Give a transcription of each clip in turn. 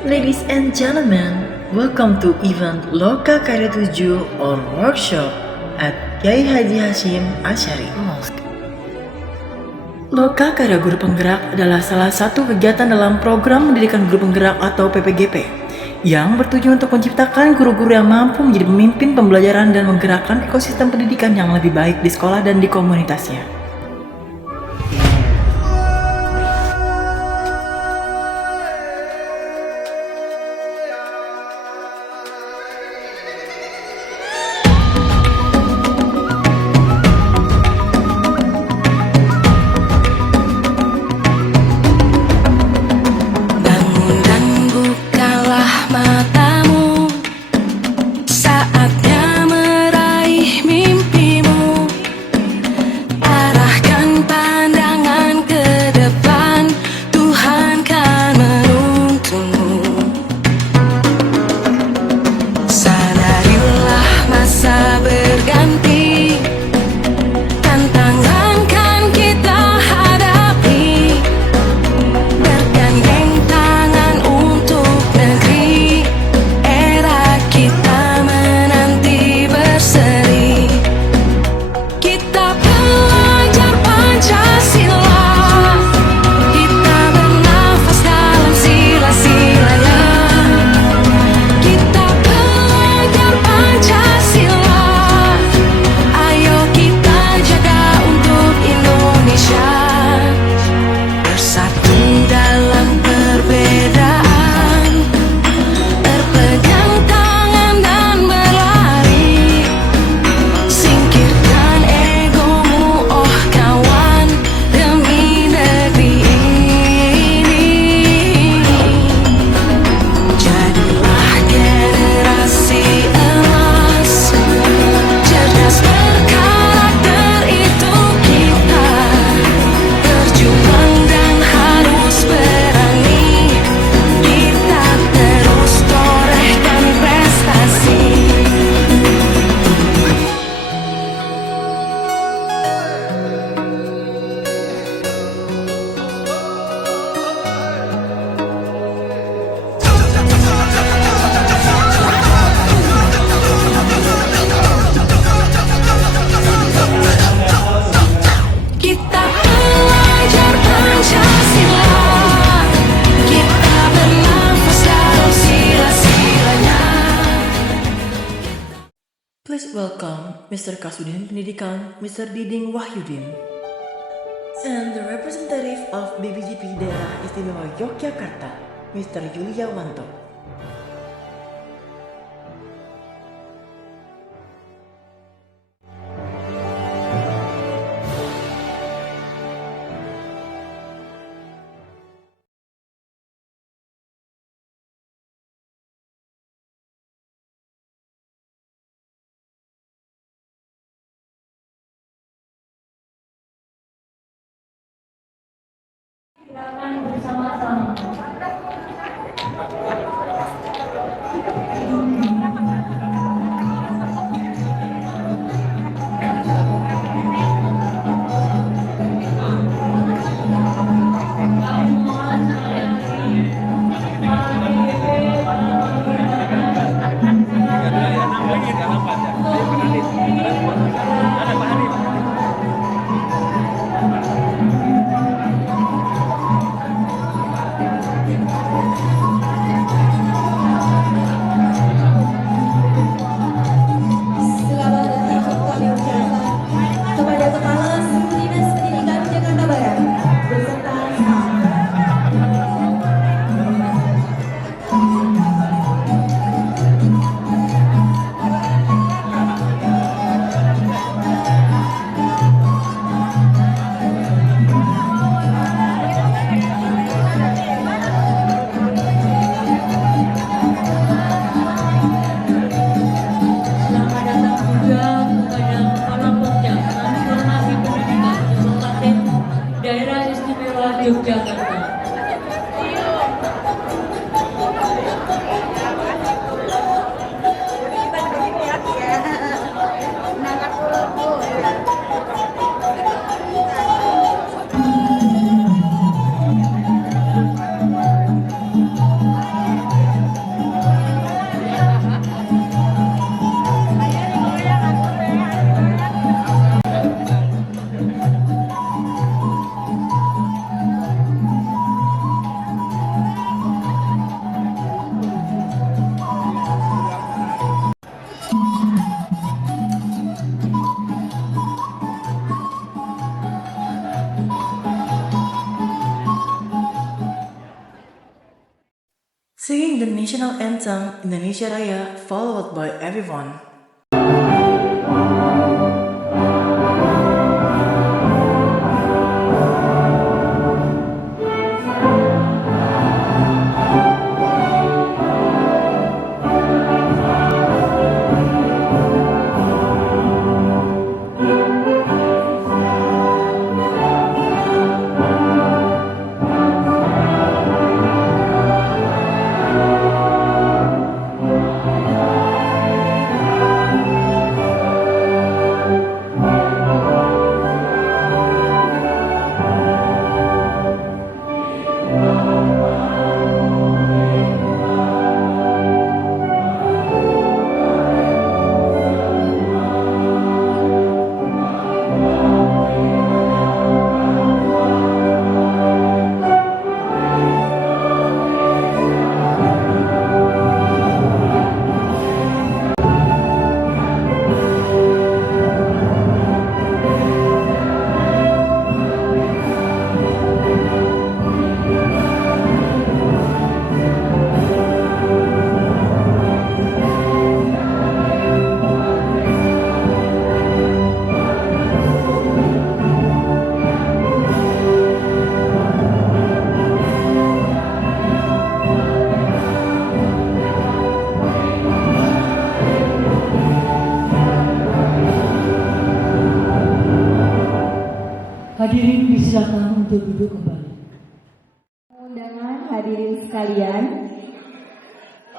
Ladies and gentlemen, welcome to event Loka Karya 7 or workshop at Kiai Haji Hashim Asy'ari Mosque. Loka Karya Guru Penggerak adalah salah satu kegiatan dalam program pendidikan guru penggerak atau PPGP yang bertujuan untuk menciptakan guru-guru yang mampu menjadi pemimpin pembelajaran dan menggerakkan ekosistem pendidikan yang lebih baik di sekolah dan di komunitasnya. Please welcome Mr. Kasudin Pendidikan, Mr. Diding Wahyudin, and the representative of BPJP Daerah Istimewa Yogyakarta, Mr. Yuliawanto. Silakan bersama-sama. Singing the national anthem Indonesia Raya followed by everyone. Hadirin disilakan untuk duduk kembali. Undangan hadirin sekalian,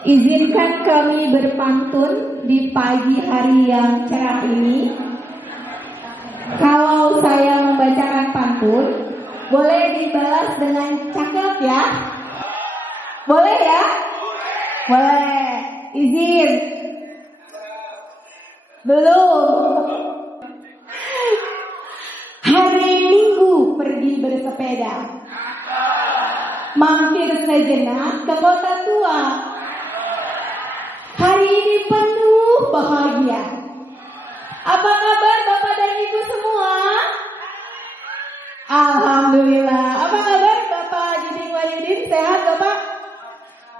izinkan kami berpantun di pagi hari yang cerah ini. Kalau saya membacakan pantun, boleh dibalas dengan cakep ya? Boleh ya? Boleh. Izin. Belum. Hari Minggu pergi bersepeda, mampir sejenak ke kota tua. Hari ini penuh bahagia. Apa kabar Bapak dan Ibu semua? Alhamdulillah. Apa kabar Bapak Judin Wahyudin? Sehat Bapak?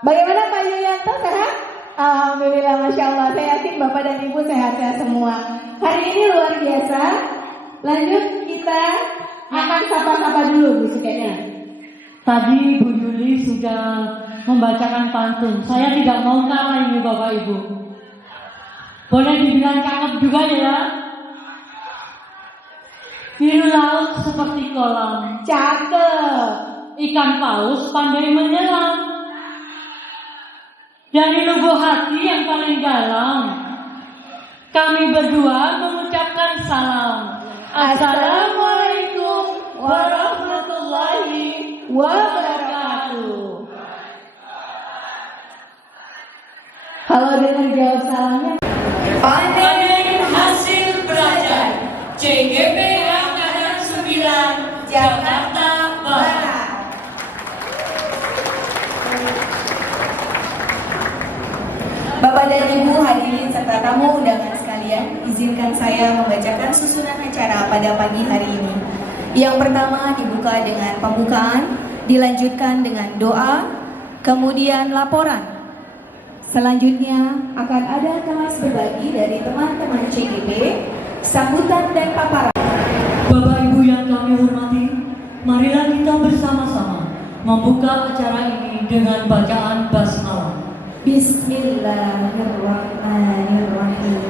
Bagaimana Pak Yulianto, sehat? Alhamdulillah, Masya Allah. Saya yakin Bapak dan Ibu sehat-sehat semua. Hari ini luar biasa. Lanjut, kita akan sapa-sapa dulu Bu Sukena. Tadi Bu Yuli sudah membacakan pantun. Saya tidak mau kalah ini Bapak Ibu. Boleh dibilang cakep juga ya. Biru laut seperti kolam, Cakep. ikan paus pandai menyelam. Dari lubuk hati yang paling dalam, kami berdua mengucapkan salam. Assalamualaikum warahmatullahi wabarakatuh. Kalau dengar jawab salamnya, Pandai hasil belajar CGP Angkatan 9 Jakarta Barat. Bapak dan Ibu hadirin serta tamu undangan sekalian, izinkan saya membacakan susunan acara pada pagi hari ini. Yang pertama dibuka dengan pembukaan, dilanjutkan dengan doa, kemudian laporan. Selanjutnya akan ada kelas berbagi dari teman-teman CGP, sambutan dan paparan. Bapak Ibu yang kami hormati, marilah kita bersama-sama membuka acara ini dengan bacaan basmalah. Bismillahirrahmanirrahim.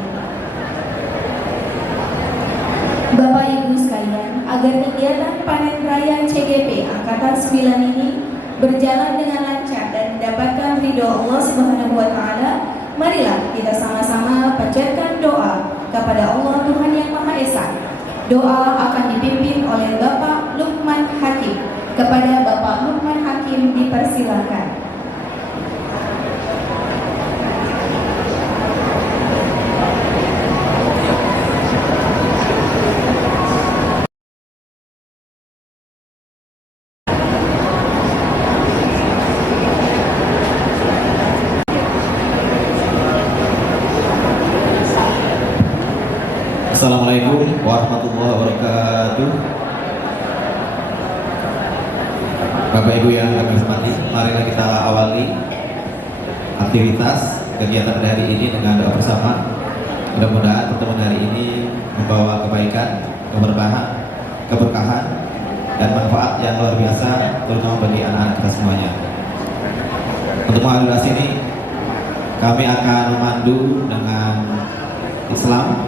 Bapak Ibu sekalian, agar kegiatan panen raya CGP Angkatan 9 ini berjalan dengan lancar dan mendapatkan ridho Allah Subhanahu wa Ta'ala, marilah kita sama-sama panjatkan doa kepada Allah Tuhan Yang Maha Esa. Doa akan dipimpin oleh Bapak Lukman Hakim. Kepada Bapak Lukman Hakim dipersilakan. Assalamualaikum warahmatullahi wabarakatuh. Bapak Ibu yang kami hormati, marilah kita awali aktivitas kegiatan pada hari ini dengan doa bersama. Mudah-mudahan pertemuan hari ini membawa kebaikan, keberkahan, dan manfaat yang luar biasa, terutama bagi anak-anak kita semuanya. Untuk mengakhiri sini, kami akan memandu dengan Islam.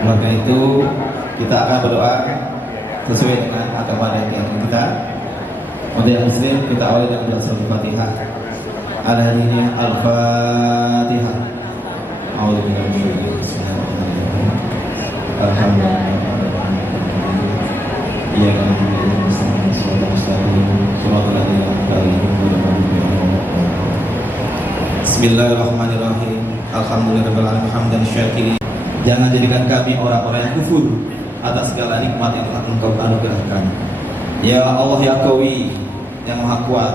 Oleh karena itu, kita akan berdoa sesuai dengan agama dan keyakinan kita. Untuk yang Muslim, kita awali dengan doa surah Al-Fatihah. Al-Hadiyah Al-Fatihah. Bismillahirrahmanirrahim. Alhamdulillahirrahmanirrahim. Hamdan syakirin. Jangan jadikan kami orang-orang yang kufur atas segala nikmat yang telah Engkau anugerahkan. Ya Allah ya Qawi, yang Maha Kuat,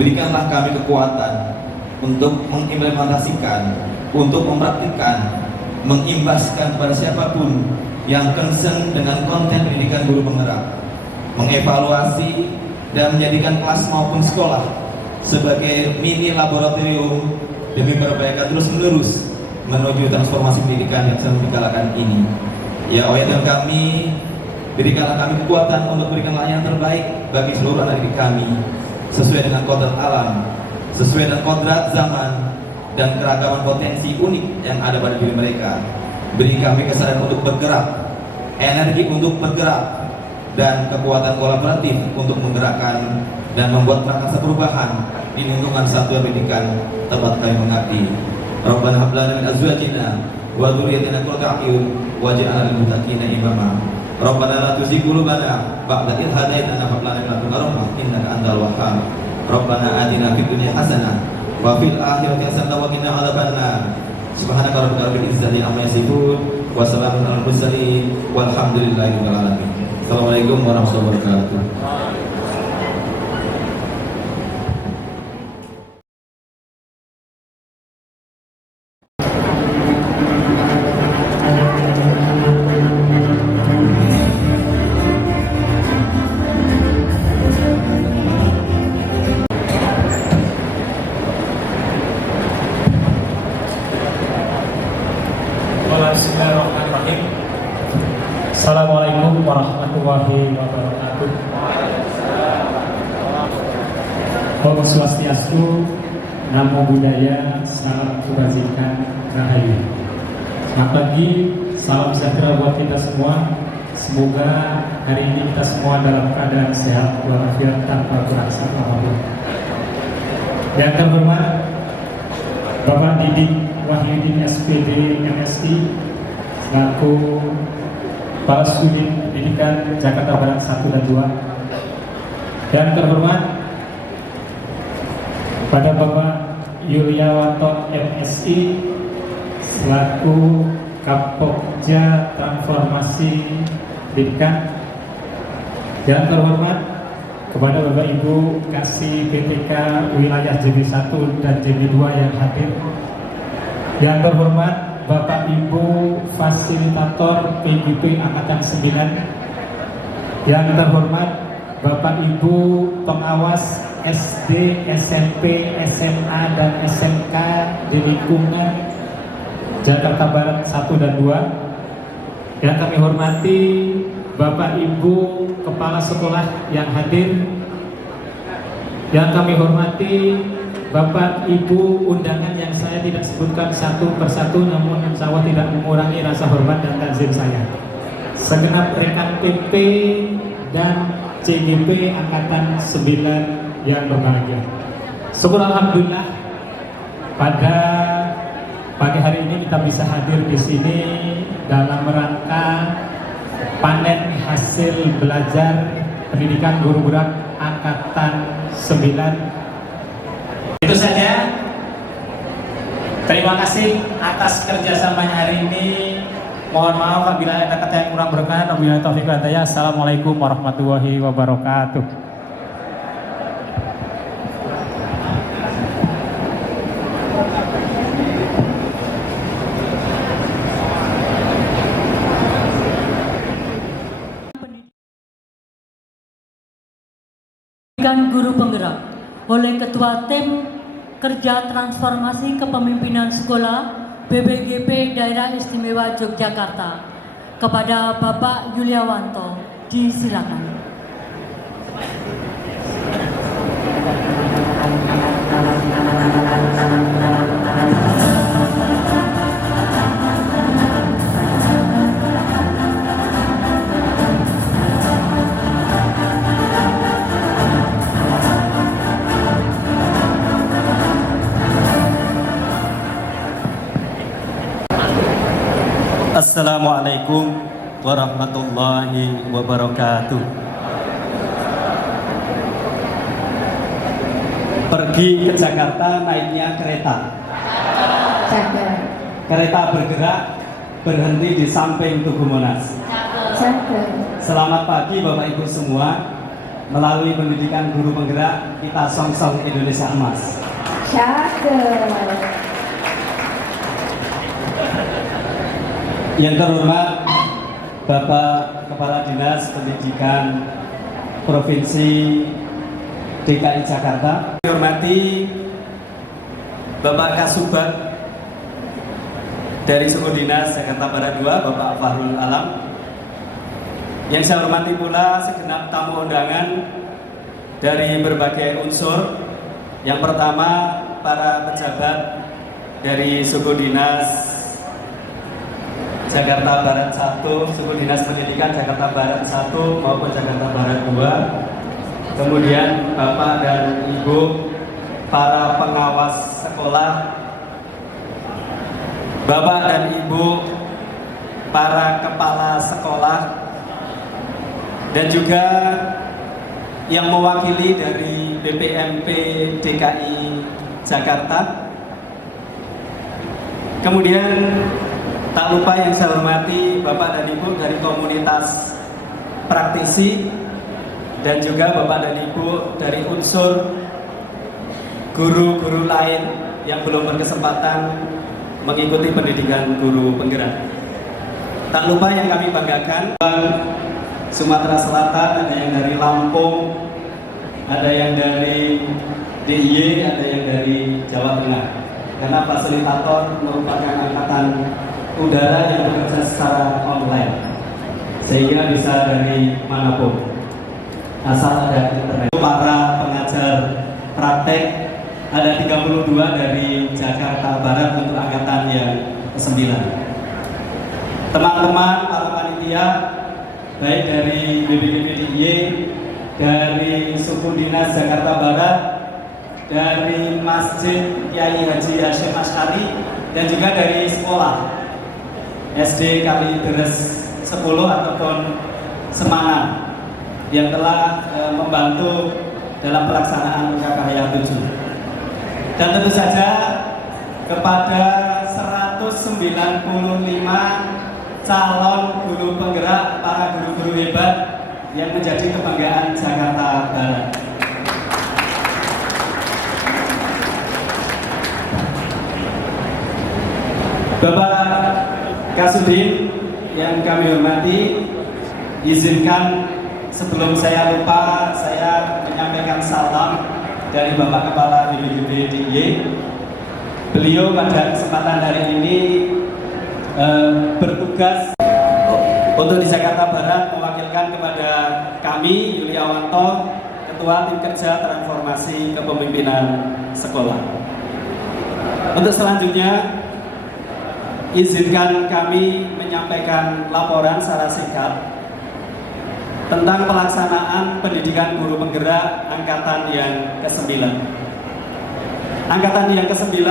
berikanlah kami kekuatan untuk mengimplementasikan, untuk mempraktikkan, mengimbaskan kepada siapapun yang concern dengan konten pendidikan guru penggerak, mengevaluasi dan menjadikan kelas maupun sekolah sebagai mini laboratorium demi perbaikan terus-menerus menuju transformasi pendidikan yang sedang digalakan ini. Ya Allah yang kami, berikanlah kami kekuatan untuk memberikan layanan terbaik bagi seluruh anak didik kami sesuai dengan kodrat alam, sesuai dengan kodrat zaman dan keragaman potensi unik yang ada pada diri mereka. Beri kami kesadaran untuk bergerak, energi untuk bergerak, dan kekuatan kolaboratif untuk menggerakkan dan membuat prakarsa perubahan di lingkungan satuan pendidikan tempat kami mengabdi. Rabbana hab lana min azwajina wa dzurriyyatina qurrata a'yun waj'alna lil muttaqina imama. Rabbana la tuzigh qulubana ba'da idh hadaytana wa hab lana min ladunka rahmah innaka antal wahhab. Rabbana atina fid dunya hasanah wa fil akhirati hasanah wa qina adzabannar. Subhanaka rabbika rabbil izzati amma yasifun wa salamun alal mursalin walhamdulillahi rabbil alamin. Assalamualaikum warahmatullahi wabarakatuh. Bismillahirrahmanirrahim. Assalamualaikum warahmatullahi wabarakatuh. Om Swastiastu, Namo Buddhaya, Salam Kebajikan, Rahayu. Selamat pagi, salam sejahtera buat kita semua. Semoga hari ini kita semua dalam keadaan sehat walafiat tanpa berasa apapun. Yang terhormat Bapak Didik Wahyudin SPD MSI selaku Kepala Studi Pendidikan Jakarta Barat 1 dan 2. Yang terhormat pada Bapak Yuliawanto MSI selaku Kapokja Transformasi Pendidikan. Yang terhormat kepada Bapak Ibu Kasih PTK wilayah JB1 dan JB2 yang hadir. Yang terhormat Bapak Ibu Fasilitator PGP Angkatan 9. Yang terhormat Bapak Ibu Pengawas SD, SMP, SMA, dan SMK di lingkungan Jakarta Barat 1 dan 2. Yang kami hormati Bapak Ibu Kepala Sekolah yang hadir. Yang kami hormati Bapak Ibu undangan yang saya tidak sebutkan satu persatu, namun insya Allah tidak mengurangi rasa hormat dan takzim saya. Segenap rekan PP dan CGP Angkatan 9 yang berbahagia. Syukur Alhamdulillah pada pagi hari ini kita bisa hadir di sini dalam rangka panen hasil belajar pendidikan guru gerak Angkatan 9. Itu saja. Terima kasih atas kerjasamanya hari ini. Mohon maaf apabila ada kata yang kurang berkenan. Wabillahi taufiq wal hidayah. Assalamualaikum warahmatullahi wabarakatuh. Pendidikan guru penggerak oleh Ketua Tim Kerja Transformasi Kepemimpinan Sekolah BBGP Daerah Istimewa Yogyakarta kepada Bapak Yuliawanto. Disilakan. Assalamualaikum warahmatullahi wabarakatuh. Pergi ke Jakarta naiknya kereta. Kereta bergerak berhenti di samping Tugu Monas. Selamat pagi Bapak Ibu semua. Melalui pendidikan guru penggerak kita songsong Indonesia Emas. Yang terhormat Bapak Kepala Dinas Pendidikan Provinsi DKI Jakarta, dihormati Bapak Kasubag dari Suku Dinas Jakarta Barat 2, Bapak Fahrul Alam. Yang saya hormati pula segenap tamu undangan dari berbagai unsur. Yang pertama, para pejabat dari Suku Dinas Jakarta Barat 1, Suku Dinas Pendidikan Jakarta Barat 1 maupun Jakarta Barat 2. Kemudian Bapak dan Ibu para pengawas sekolah, Bapak dan Ibu para kepala sekolah, dan juga yang mewakili dari BPMP DKI Jakarta. Kemudian tak lupa yang saya hormati Bapak dan Ibu dari komunitas praktisi, dan juga Bapak dan Ibu dari unsur guru-guru lain yang belum berkesempatan mengikuti pendidikan guru penggerak. Tak lupa yang kami banggakan, Sumatera Selatan, ada yang dari Lampung, ada yang dari DIY, ada yang dari Jawa Tengah. Karena fasilitator merupakan angkatan udara yang bekerja secara online, sehingga bisa dari manapun asal ada internet. Para pengajar praktek ada 32 dari Jakarta Barat untuk angkatan yang ke-9. Teman-teman para panitia baik dari BPDPDIY, dari Suku Dinas Jakarta Barat, dari Masjid Kiai Haji Hasyim Asy'ari, dan juga dari sekolah SD Kalideres 10 ataupun Semana yang telah membantu dalam pelaksanaan Prakarya 7. Dan tentu saja kepada 195 calon guru penggerak, para guru-guru hebat yang menjadi kebanggaan Jakarta Barat. Bapak Kasudin yang kami hormati, izinkan sebelum saya lupa, saya menyampaikan salam dari Bapak Kepala BPGP DIY. Beliau pada kesempatan hari ini bertugas untuk di Jakarta Barat mewakilkan kepada kami, Yuliawanto, Ketua Tim Kerja Transformasi Kepemimpinan Sekolah. Untuk selanjutnya, izinkan kami menyampaikan laporan secara singkat tentang pelaksanaan pendidikan guru penggerak angkatan yang ke-9. Angkatan yang ke-9,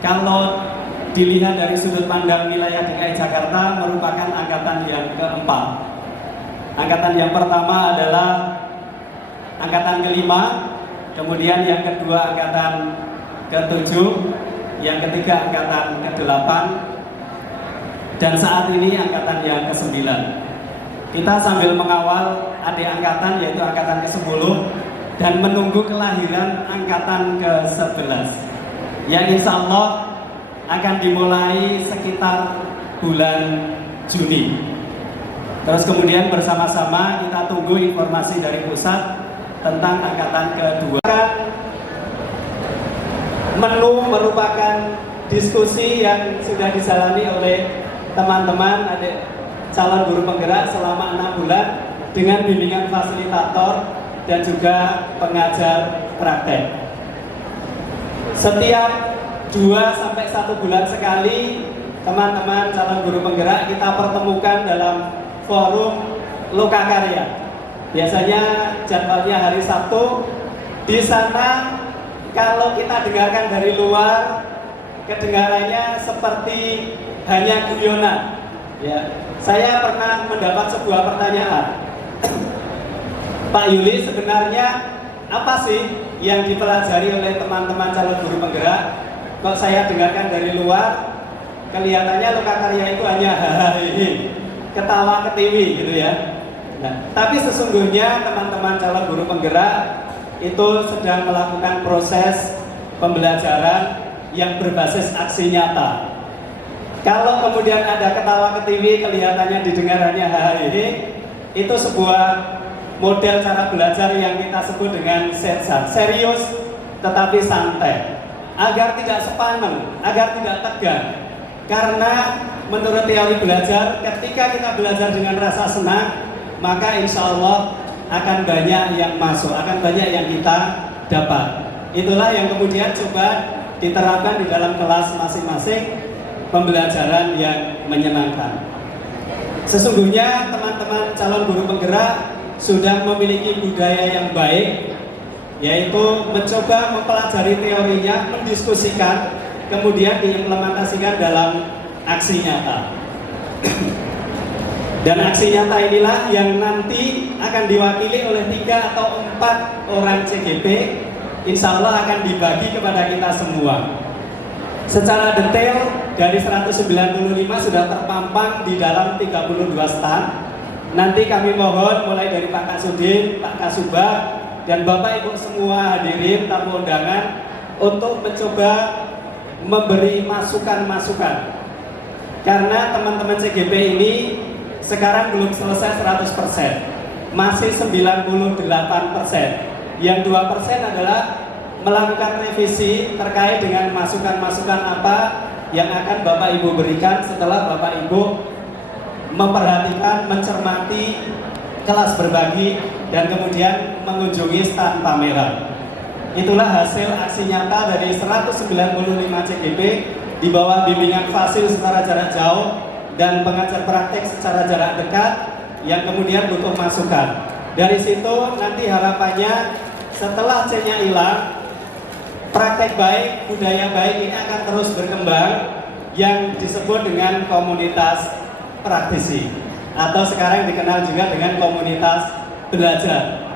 kalau dilihat dari sudut pandang wilayah DKI Jakarta, merupakan angkatan yang ke-4. Angkatan yang pertama adalah angkatan ke-5, kemudian yang kedua angkatan ke-7, yang ketiga angkatan ke-8, dan saat ini angkatan yang ke-9. Kita sambil mengawal adik angkatan, yaitu angkatan ke-10, dan menunggu kelahiran angkatan ke-11 yang insya Allah akan dimulai sekitar bulan Juni. Terus kemudian bersama-sama kita tunggu informasi dari pusat tentang angkatan ke-2. menu merupakan diskusi yang sudah dijalani oleh teman-teman adik calon guru penggerak selama 6 bulan dengan bimbingan fasilitator dan juga pengajar praktek. Setiap 2-1 bulan sekali teman-teman calon guru penggerak kita pertemukan dalam forum Lokakarya. Biasanya jadwalnya hari Sabtu. Di sana kalau kita dengarkan dari luar, kedengarannya seperti hanya guyonan. Ya, saya pernah mendapat sebuah pertanyaan. Pak Yuli, sebenarnya apa sih yang dipelajari oleh teman-teman calon guru penggerak? Kok saya dengarkan dari luar, kelihatannya Lokakarya itu hanya hahaha, ketawa ketiwi gitu ya. Nah, tapi sesungguhnya teman-teman calon guru penggerak itu sedang melakukan proses pembelajaran yang berbasis aksi nyata. Kalau kemudian ada ketawa ketiwi, kelihatannya didengarannya hahaha, itu sebuah model cara belajar yang kita sebut dengan setsan, serius tetapi santai, agar tidak sepaneng, agar tidak tegang. Karena menurut teori belajar, ketika kita belajar dengan rasa senang, maka insya Allah akan banyak yang masuk, akan banyak yang kita dapat. Itulah yang kemudian coba diterapkan di dalam kelas masing-masing, pembelajaran yang menyenangkan. Sesungguhnya teman-teman calon guru penggerak sudah memiliki budaya yang baik, yaitu mencoba mempelajari teorinya, mendiskusikan, kemudian diimplementasikan dalam aksi nyata. Dan aksi nyata inilah yang nanti akan diwakili oleh 3 atau 4 orang CGP, insya Allah akan dibagi kepada kita semua. Secara detail dari 195 sudah terpampang di dalam 32 stand. Nanti kami mohon mulai dari Pak Kasudin, Pak Kasubag, dan Bapak Ibu semua hadirin tamu undangan untuk mencoba memberi masukan-masukan. Karena teman-teman CGP ini sekarang belum selesai 100%, masih 98%. Yang 2% adalah melakukan revisi terkait dengan masukan-masukan apa yang akan Bapak Ibu berikan setelah Bapak Ibu memperhatikan, mencermati kelas berbagi, dan kemudian mengunjungi stand pameran. Itulah hasil aksi nyata dari 195 CGP di bawah bimbingan fasil secara jarak jauh dan pengajar praktek secara jarak dekat yang kemudian butuh masukan. Dari situ nanti harapannya setelah C-nya hilang, praktek baik, budaya baik ini akan terus berkembang yang disebut dengan komunitas praktisi atau sekarang dikenal juga dengan komunitas belajar.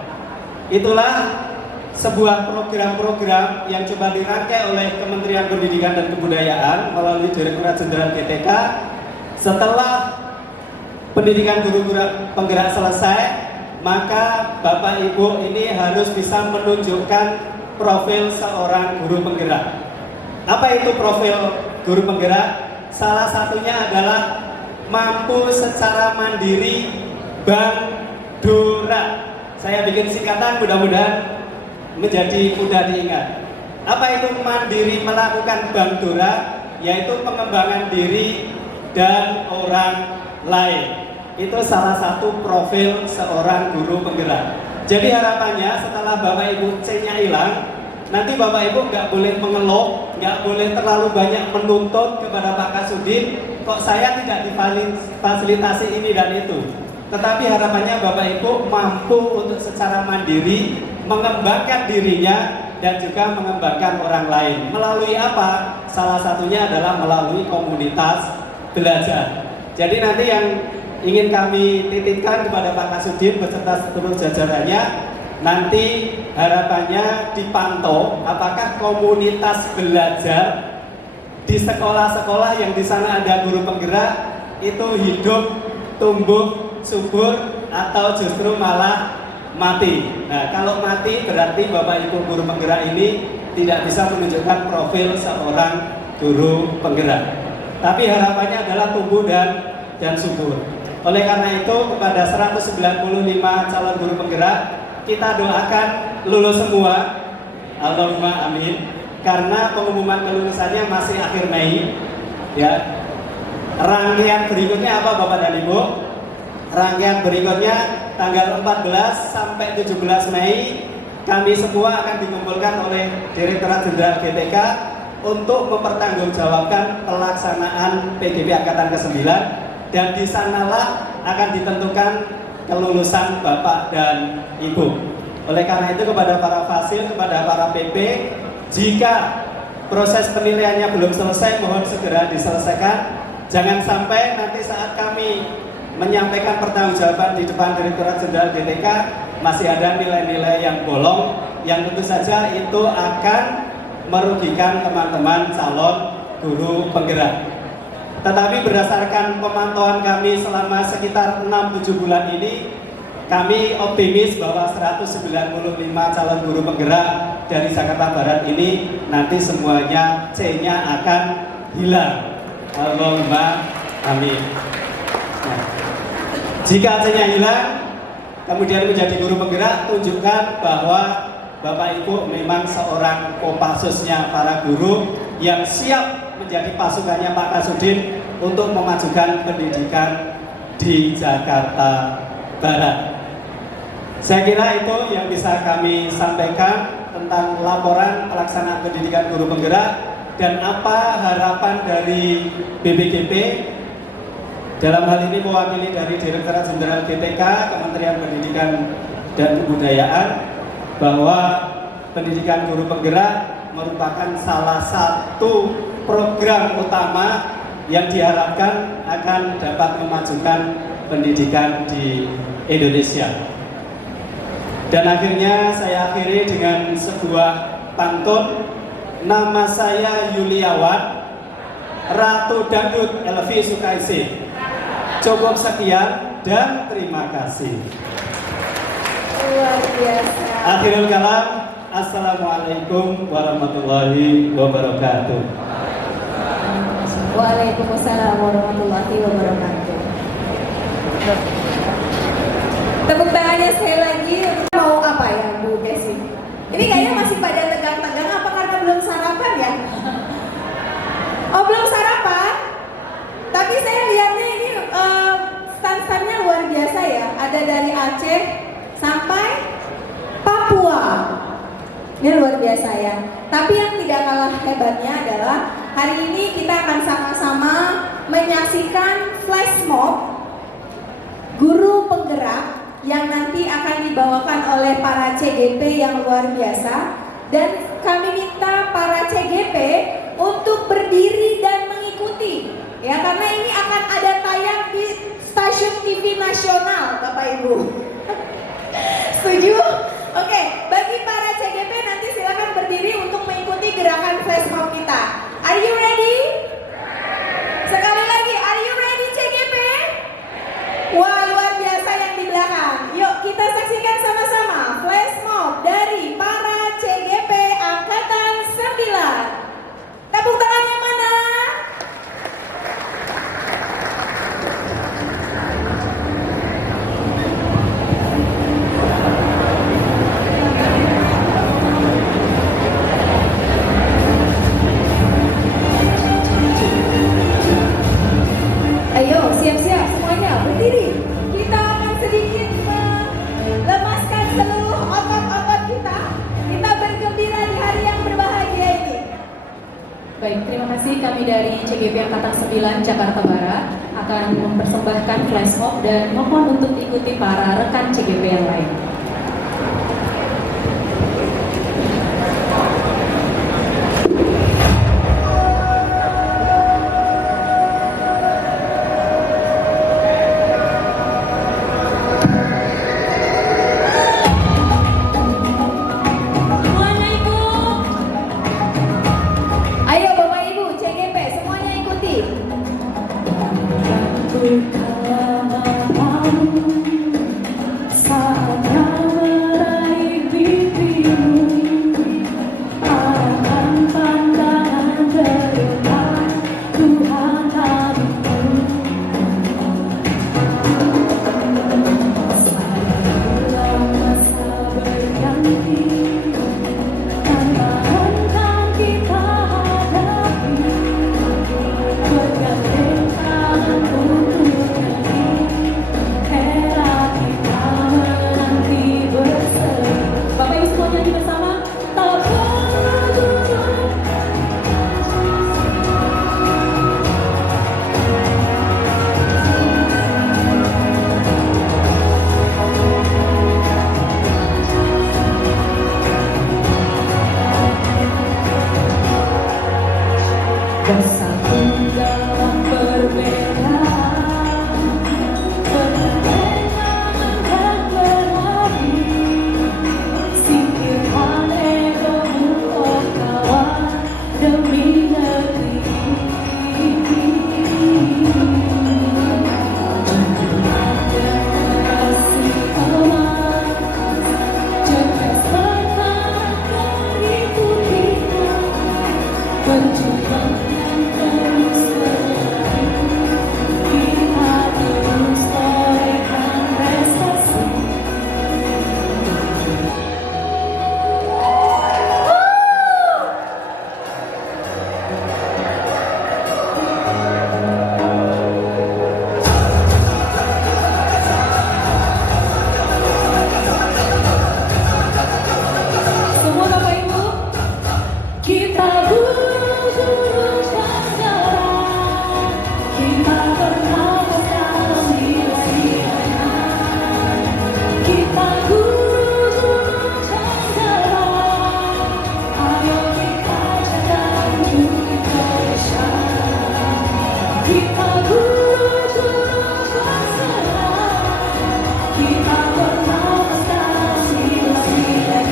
Itulah sebuah program-program yang coba dirangkai oleh Kementerian Pendidikan dan Kebudayaan melalui Direktorat Jenderal GTK. Setelah pendidikan guru penggerak selesai, maka Bapak Ibu ini harus bisa menunjukkan profil seorang guru penggerak. Apa itu profil guru penggerak? Salah satunya adalah mampu secara mandiri Bandura. Saya bikin singkatan, mudah-mudahan menjadi mudah diingat. Apa itu mandiri melakukan Bandura? Yaitu pengembangan diri dan orang lain. Itu salah satu profil seorang guru penggerak. Jadi harapannya setelah Bapak Ibu C-nya hilang, nanti Bapak Ibu nggak boleh mengeluh, nggak boleh terlalu banyak menuntut kepada Pak Kasudin, kok saya tidak difasilitasi ini dan itu. Tetapi harapannya Bapak Ibu mampu untuk secara mandiri mengembangkan dirinya dan juga mengembangkan orang lain. Melalui apa? Salah satunya adalah melalui komunitas belajar. Jadi nanti yang ingin kami titipkan kepada Pak Kasudin beserta seluruh jajarannya, nanti harapannya dipantau apakah komunitas belajar di sekolah-sekolah yang di sana ada guru penggerak itu hidup, tumbuh, subur, atau justru malah mati. Nah, kalau mati berarti Bapak Ibu guru penggerak ini tidak bisa menunjukkan profil seorang guru penggerak. Tapi harapannya adalah tumbuh dan subur. Oleh karena itu kepada 195 calon guru penggerak kita doakan lulus semua, Allahumma amin. karena pengumuman kelulusannya masih akhir Mei. Ya, rangkaian berikutnya apa Bapak dan Ibu? Rangkaian berikutnya tanggal 14 sampai 17 Mei kami semua akan dikumpulkan oleh Direktorat Jenderal GTK untuk mempertanggungjawabkan pelaksanaan PGP Angkatan ke-9, dan di sanalah akan ditentukan kelulusan Bapak dan Ibu. Oleh karena itu kepada para fasil, kepada para PP, jika proses penilaiannya belum selesai mohon segera diselesaikan. Jangan sampai nanti saat kami menyampaikan pertanggungjawaban di depan Direktorat Jenderal GTK masih ada nilai-nilai yang bolong, yang tentu saja itu akan merugikan teman-teman calon guru penggerak. Tetapi berdasarkan pemantauan kami selama sekitar 6-7 bulan ini, kami optimis bahwa 195 calon guru penggerak dari Jakarta Barat ini nanti semuanya C-nya akan hilang. Allahumma amin. Nah, jika C-nya hilang, kemudian menjadi guru penggerak, tunjukkan bahwa Bapak Ibu memang seorang kopassusnya para guru yang siap menjadi pasukannya Pak Kasudin untuk memajukan pendidikan di Jakarta Barat. Saya kira itu yang bisa kami sampaikan tentang laporan pelaksanaan pendidikan guru penggerak dan apa harapan dari BPGP. Dalam hal ini mewakili dari Direktorat Jenderal GTK, Kementerian Pendidikan dan Kebudayaan, bahwa pendidikan guru penggerak merupakan salah satu program utama yang diharapkan akan dapat memajukan pendidikan di Indonesia. Dan akhirnya saya akhiri dengan sebuah pantun. Nama saya Yuliawan, Ratu Dangdut Elvi Sukaisi. Cukup sekian dan terima kasih. Luar biasa. Akhirul kalam, assalamualaikum warahmatullahi wabarakatuh. Waalaikumsalam warahmatullahi wabarakatuh. Tepuk tangannya sekali lagi. Mau apa ya Bu Desi? Ini kayaknya masih pada tegang-tegang, apa karena belum sarapan ya? Oh belum sarapan? Tapi saya lihatnya ini stand-standnya luar biasa ya. Ada dari Aceh sampai Papua. Ini luar biasa ya. Tapi yang tidak kalah hebatnya adalah hari ini kita akan sama-sama menyaksikan flash mob guru penggerak yang nanti akan dibawakan oleh para CGP yang luar biasa. Dan kami minta para CGP untuk berdiri dan mengikuti ya, karena ini akan ada tayang di stasiun TV nasional Bapak Ibu. Setuju? Oke, bagi para CGP nanti silakan berdiri untuk mengikuti gerakan flash mob kita. Are you ready? Sekali lagi, are you ready CGP? Wah, luar biasa yang di belakang. Yuk kita saksikan sama-sama flash mob dari para CGP Angkatan 9. Tepuk tangannya mana? Ayo, siap-siap semuanya berdiri. Kita akan sedikit melemaskan seluruh otot-otot kita. Kita bergembira di hari yang berbahagia ini. Baik, terima kasih. Kami dari CGP Angkatan 9 Jakarta Barat akan mempersembahkan flash mob dan mohon untuk ikuti para rekan CGP yang lain. Ayo Bapak Ibu CGP semuanya ikuti. Saatnya Bersatu dalam perbedaan, berdampingan dan berlari. Singkirkan egomu, oh kawan, demi negeri. Kasih aman, jaga semangat itu kita. Berjuang terus berlari, kita terus torehkan prestasi. Semua Bapak Ibu, kita guru-guru sejarah, kita bernafas dalam nilai-nilai. Kita guru-guru sejarah, ayo kita jaga untuk Indonesia. Kita guru-guru sejarah, kita bernafas dalam nilai-nilai.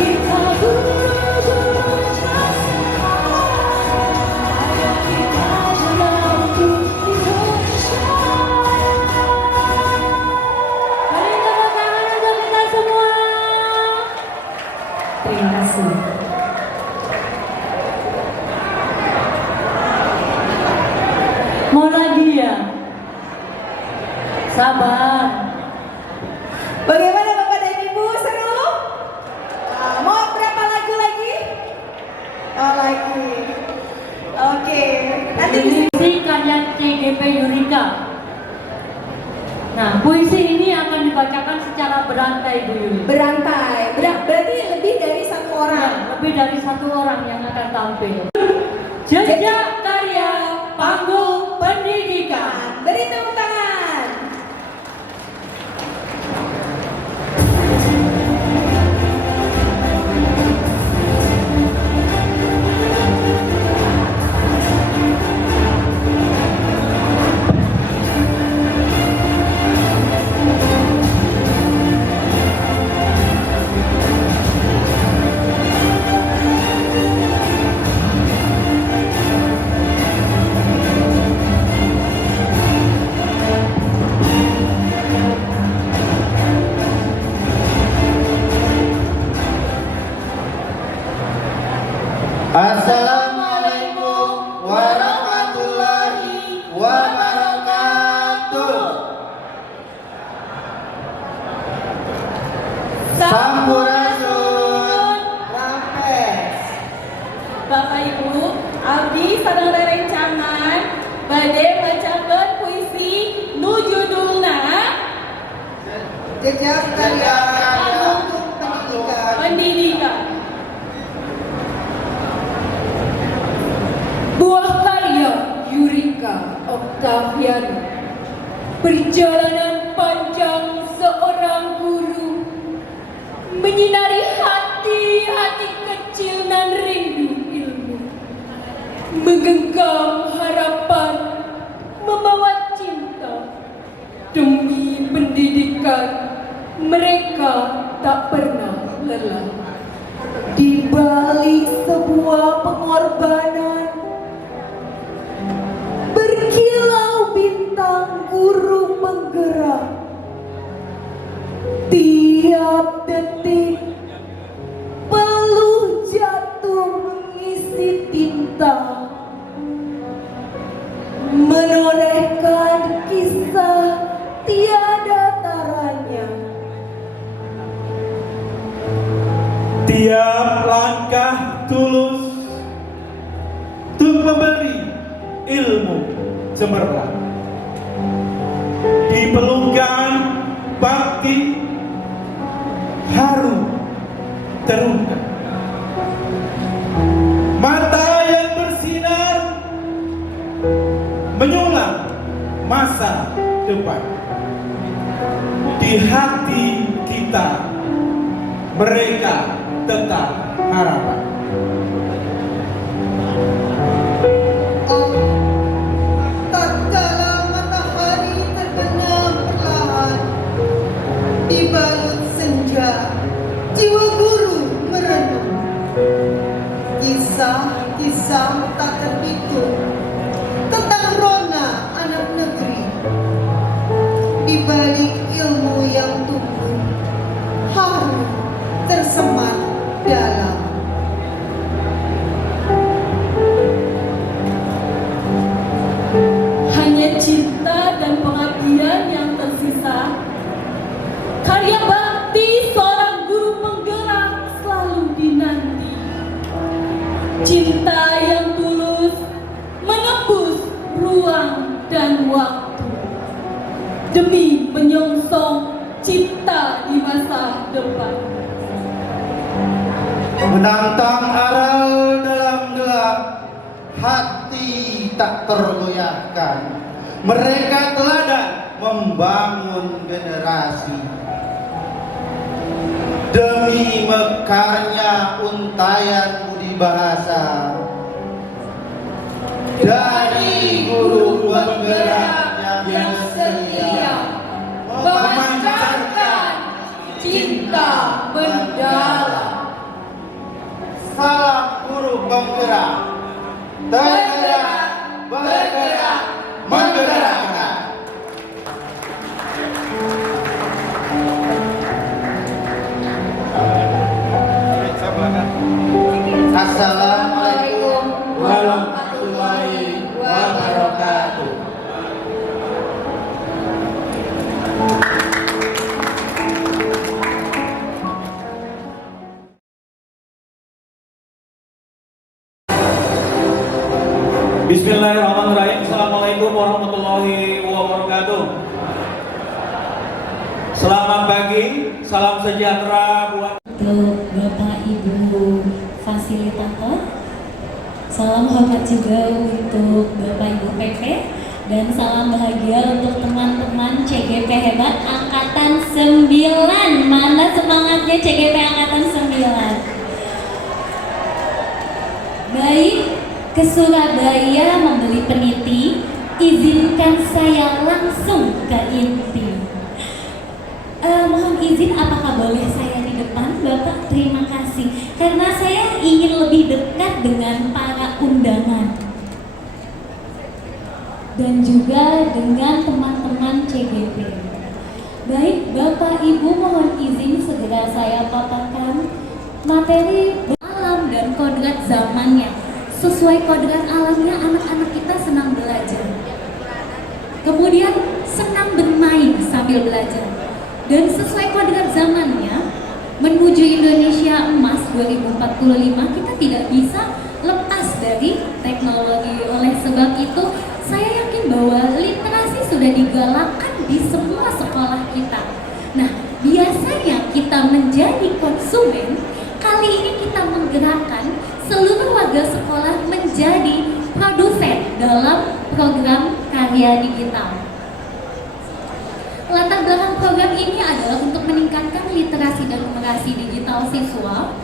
Kita guru-guru sejarah, ayo kita jaga untuk Indonesia. Mari tepuk tangan untuk kita semua. Terima kasih. Mau lagi ya? Sabar. Bagaimana Bapak dan Ibu, seru? Mau berapa lagu lagi? Oh lagi. Oke. Nanti bisa. Puisi karya CGP Yurika. Nah, puisi ini akan dibacakan secara berantai dulu. Berantai. Berarti lebih dari satu orang. Lebih dari satu orang yang akan tampil. Jejak karya panggung pendidikan. Beri tepuk tangan. Assalamualaikum warahmatullahi wabarakatuh. Sampurasun. Lampes. Bapak Ibu, abdi sareng rerencangan bade macakeun puisi nu judulna Jejak karya pendidikan. Buah karya Yurika Octaviano. Perjalanan panjang seorang guru menyinari hati-hati kecil dan rindu ilmu, menggenggam harapan, membawa cinta demi pendidikan. Mereka tak pernah lelah. Di balik sebuah pengorbanan, berkilau bintang guru penggerak. Tiap detik peluh jatuh mengisi tinta, menorehkan kisah tiada taranya. Tiap langkah tulus untuk memberi ilmu cemerlang, diperlukan bakti haru terungkap, mata yang bersinar menyulam masa depan. Di hati kita mereka tetap harapan. Kisah-kisah tak terhitung tentang rona anak negeri. Di balik ilmu yang tumbuh, harum tersemat dalam. Hanya cinta dan pengabdian yang tersisa. Karya bakti seorang guru penggerak selalu dinanti. Cinta yang tulus menembus ruang dan waktu demi menyongsong cipta di masa depan. Menantang aral dalam gelap, hati tak tergoyahkan. Mereka teladan membangun generasi. Demi mekarnya untayan budi bahasa, dari guru penggerak yang setia, memancarkan cinta mendalam. Salam guru penggerak, tergerak, bergerak, menggerakkan. Assalamualaikum warahmatullahi wabarakatuh. Bismillahirrahmanirrahim. Assalamualaikum warahmatullahi wabarakatuh. Selamat pagi, salam sejahtera buat untuk Bapak Ibu fasilitator. Salam hormat juga untuk Bapak Ibu PP dan salam bahagia untuk teman-teman CGP hebat angkatan 9. Mana semangatnya CGP angkatan 9? Baik, ke Surabaya membeli peniti, izinkan saya langsung ke inti. Mohon izin, apakah boleh saya di depan, Bapak? Terima kasih. Karena saya ingin lebih dekat dengan para undangan dan juga dengan teman-teman CGP. Baik, Bapak Ibu, mohon izin segera saya paparkan materi alam dan kodrat zamannya. Sesuai kodrat alamnya, anak-anak kita senang belajar, kemudian senang bermain sambil belajar. Dan sesuai kodrat zamannya, menuju Indonesia Emas 2045, kita tidak bisa lepas dari teknologi. Oleh sebab itu, saya yakin bahwa literasi sudah digalakkan di semua sekolah kita. Nah, biasanya kita menjadi konsumen, kali ini kita menggerakkan seluruh warga sekolah menjadi produsen dalam program karya digital. Latar belakang program ini adalah untuk meningkatkan literasi dan numerasi digital siswa,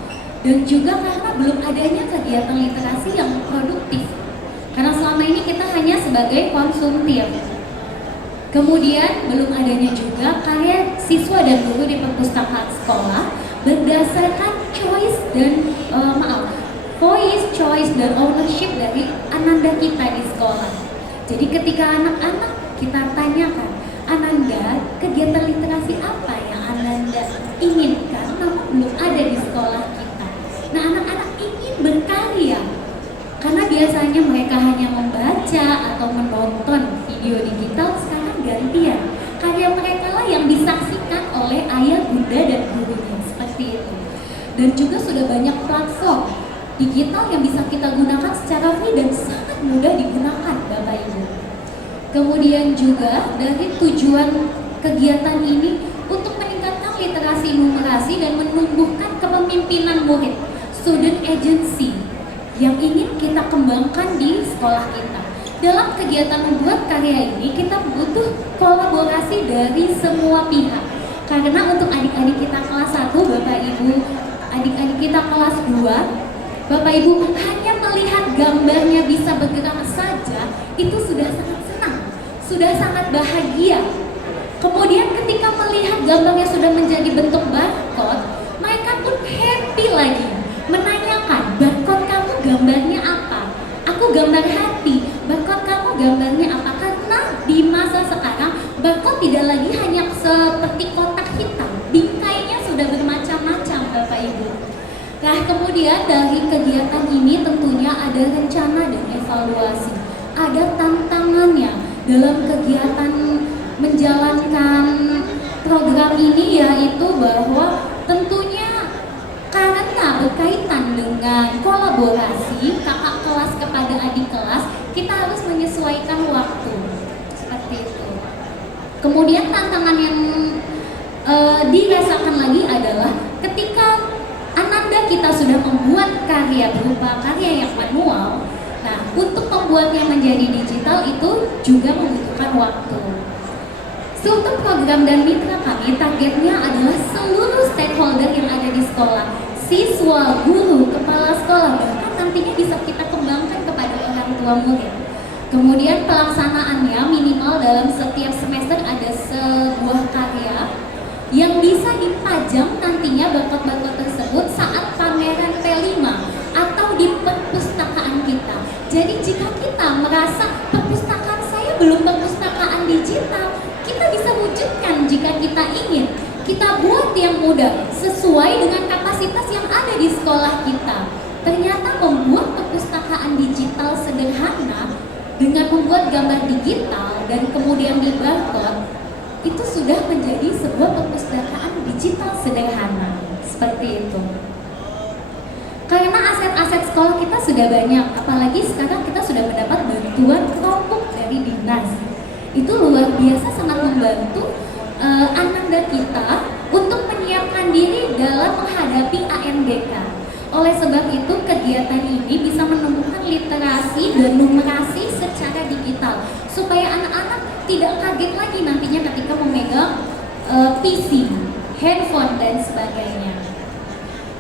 dan juga karena belum adanya kegiatan literasi yang produktif. Karena selama ini kita hanya sebagai konsumtif. Kemudian belum adanya juga karya siswa dan guru di perpustakaan sekolah berdasarkan voice, choice, dan ownership dari ananda kita di sekolah. Jadi ketika anak-anak kita tanyakan, Ananda, kegiatan literasi apa yang Ananda inginkan namun belum ada di sekolah kita? Nah, anak-anak ingin berkarya karena biasanya mereka hanya membaca atau menonton video digital. Sekarang gantian, karya mereka lah yang disaksikan oleh ayah, bunda, dan gurunya, seperti itu. Dan juga sudah banyak platform digital yang bisa kita gunakan secara free dan sangat mudah digunakan, Bapak Ibu. Kemudian juga dari tujuan kegiatan ini untuk meningkatkan literasi numerasi dan menumbuhkan kepemimpinan murid, student agency yang ingin kita kembangkan di sekolah kita. Dalam kegiatan membuat karya ini kita butuh kolaborasi dari semua pihak. Karena untuk adik-adik kita kelas 1, Bapak Ibu, adik-adik kita kelas 2, Bapak Ibu hanya melihat gambarnya bisa bergerak saja, itu sudah sangat senang, sudah sangat bahagia. Kemudian ketika melihat gambarnya sudah menjadi bentuk barcode, mereka pun happy lagi, menanyakan, barcode kamu gambarnya apa? Aku gambar hati, barcode kamu gambarnya apa? Karena di masa sekarang barcode tidak lagi hanya seperti kotak hitam, bingkainya sudah bermacam-macam Bapak Ibu. Nah kemudian dari kegiatan ini tentunya ada rencana dan evaluasi, ada tantangannya dalam kegiatan menjalankan program ini, yaitu bahwa tentunya karena berkaitan dengan kolaborasi kakak kelas kepada adik kelas, kita harus menyesuaikan waktu seperti itu. Kemudian tantangan yang dirasakan lagi adalah ketika Ananda kita sudah membuat karya berupa karya yang manual, nah untuk membuatnya menjadi digital itu juga membutuhkan waktu. Struktur program dan mitra kami targetnya adalah seluruh stakeholder yang ada di sekolah, siswa, guru, kepala sekolah, bahkan nantinya bisa kita kembangkan kepada orang tua murid. Kemudian pelaksanaannya minimal dalam setiap semester ada sebuah karya yang bisa dipajang nantinya barcode-barcode tersebut saat pameran P5 atau di perpustakaan kita. Jadi jika kita merasa perpustakaan saya belum perpustakaan digital, kita bisa wujudkan jika kita ingin. Kita buat yang mudah sesuai dengan kapasitas yang ada di sekolah kita. Ternyata membuat perpustakaan digital sederhana dengan membuat gambar digital dan kemudian di barcode itu sudah menjadi sebuah perpustakaan digital sederhana seperti itu. Karena aset-aset sekolah kita sudah banyak, apalagi sekarang kita sudah mendapat bantuan Chromebook dari dinas. Itu luar biasa sangat membantu Ananda kita untuk menyiapkan diri dalam menghadapi ANDK. Oleh sebab itu kegiatan ini bisa menumbuhkan literasi dan numerasi secara digital supaya anak-anak tidak kaget lagi nantinya ketika memegang PC, handphone dan sebagainya.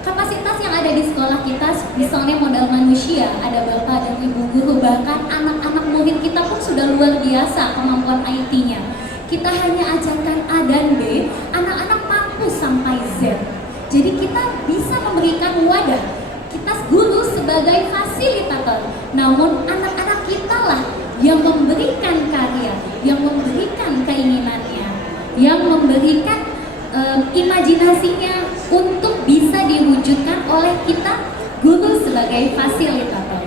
Kapasitas yang ada di sekolah kita misalnya modal manusia, ada bapak dan ibu guru, bahkan anak-anak murid kita pun sudah luar biasa kemampuan IT-nya. Kita hanya ajarkan A dan B, anak-anak mampu sampai Z. Jadi kita bisa memberikan wadah, kita guru sebagai fasilitator, namun anak-anak kita lah yang memberikan karya, yang memberikan keinginannya, yang memberikan imajinasinya untuk bisa diwujudkan oleh kita guru sebagai fasilitator.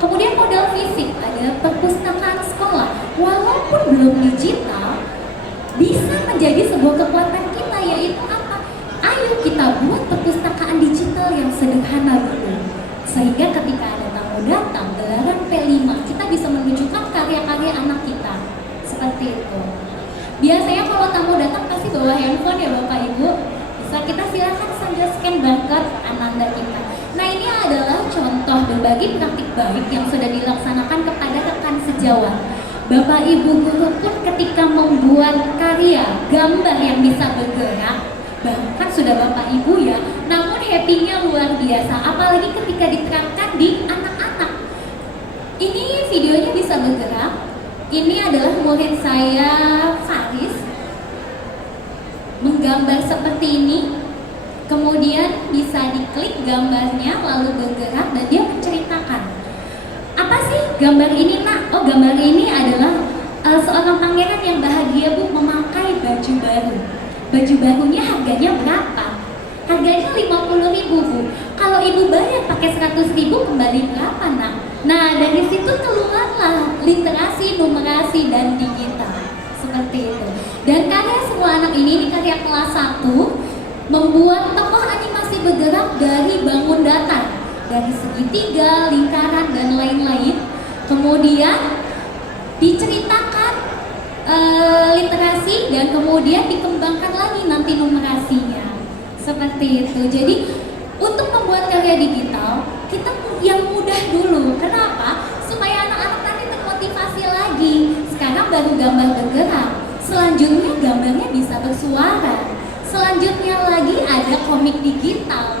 Kemudian modal fisik, ada perpustakaan sekolah, walaupun belum digital, bisa menjadi sebuah kekuatan kita, yaitu apa? Ayo kita buat perpustakaan digital yang sederhana dulu, sehingga ketika ada tamu datang, gelaran P5, kita bisa menunjukkan karya-karya anak kita, seperti itu. Biasanya kalau tamu datang pasti bawa handphone ya Bapak Ibu, bisa kita silakan sambil scan barcode Ananda kita. Nah ini adalah contoh berbagi praktik baik yang sudah dilaksanakan kepada rekan sejawat. Bapak Ibu guru pun ketika membuat karya gambar yang bisa bergerak, bahkan sudah Bapak Ibu ya, namun happy-nya luar biasa, apalagi ketika diterapkan di anak-anak. Ini videonya bisa bergerak. Ini adalah murid saya Faris menggambar seperti ini, kemudian bisa diklik gambarnya lalu bergerak dan dia menceritakan apa sih gambar ini nak? Oh gambar ini adalah seorang pangeran yang bahagia bu memakai baju baru. Baju barunya harganya berapa? Harganya 50.000 bu. Kalau ibu bayar pakai 100.000 kembali berapa nak? Nah dari situ keluarlah literasi, numerasi dan digital seperti itu. Dan karya semua anak ini karya kelas 1 membuat tokoh animasi bergerak dari bangun datar, dari segitiga, lingkaran dan lain-lain. Kemudian diceritakan literasi dan kemudian dikembangkan lagi nanti numerasinya seperti itu. Jadi untuk membuat karya digital kita yang mudah dulu. Kenapa? Supaya anak-anak nanti termotivasi lagi. Sekarang baru gambar bergerak, selanjutnya gambarnya bisa bersuara, selanjutnya lagi ada komik digital,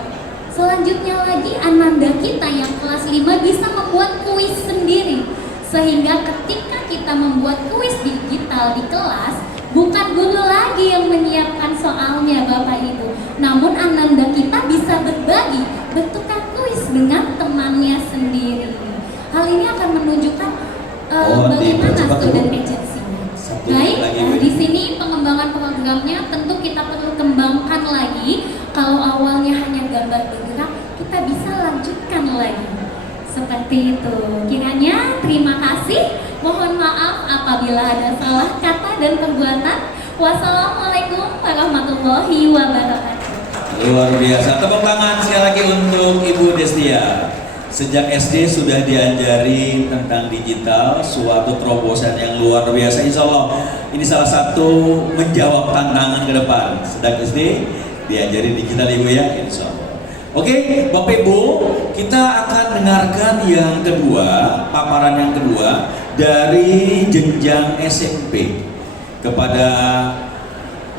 selanjutnya lagi Ananda kita yang kelas 5 bisa membuat kuis sendiri. Sehingga ketika kita membuat kuis digital di kelas, bukan guru lagi yang menyiapkan soalnya Bapak Ibu, namun Ananda kita bisa berbagi, bertukar kuis dengan temannya sendiri. bagaimana student agency-nya? Baik, di sini pengembangan programnya tentu kita perlu kembangkan lagi. Kalau awalnya hanya gambar bergerak, kita bisa lanjutkan lagi. Seperti itu. Kiranya terima kasih. Mohon maaf apabila ada salah kata dan perbuatan. Wassalamualaikum warahmatullahi wabarakatuh. Luar biasa. Tepuk tangan sekali lagi untuk Ibu Destia. Sejak SD sudah diajari tentang digital, suatu terobosan yang luar biasa. Insya Allah ini salah satu menjawab tantangan ke depan. Sejak SD diajari digital Ibu ya, insya Allah. Oke, Bapak Ibu, kita akan dengarkan yang kedua, paparan yang kedua dari jenjang SMP kepada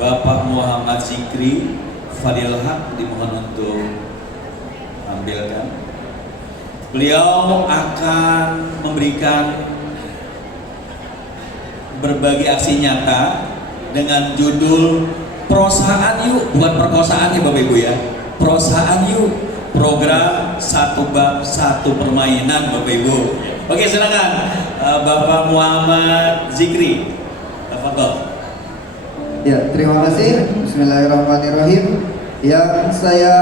Bapak Muhammad Zikri Fadil Haq, dimohon untuk tampilkan. Beliau akan memberikan berbagai aksi nyata dengan judul Prosaan Yuk, bukan perkosaan ya Bapak Ibu ya. Prosaan Yuk, program satu bab satu permainan Bapak Ibu. Oke, silakan Bapak Muhammad Zikri. Tafadhol. Ya, terima kasih. Bismillahirrahmanirrahim. Yang saya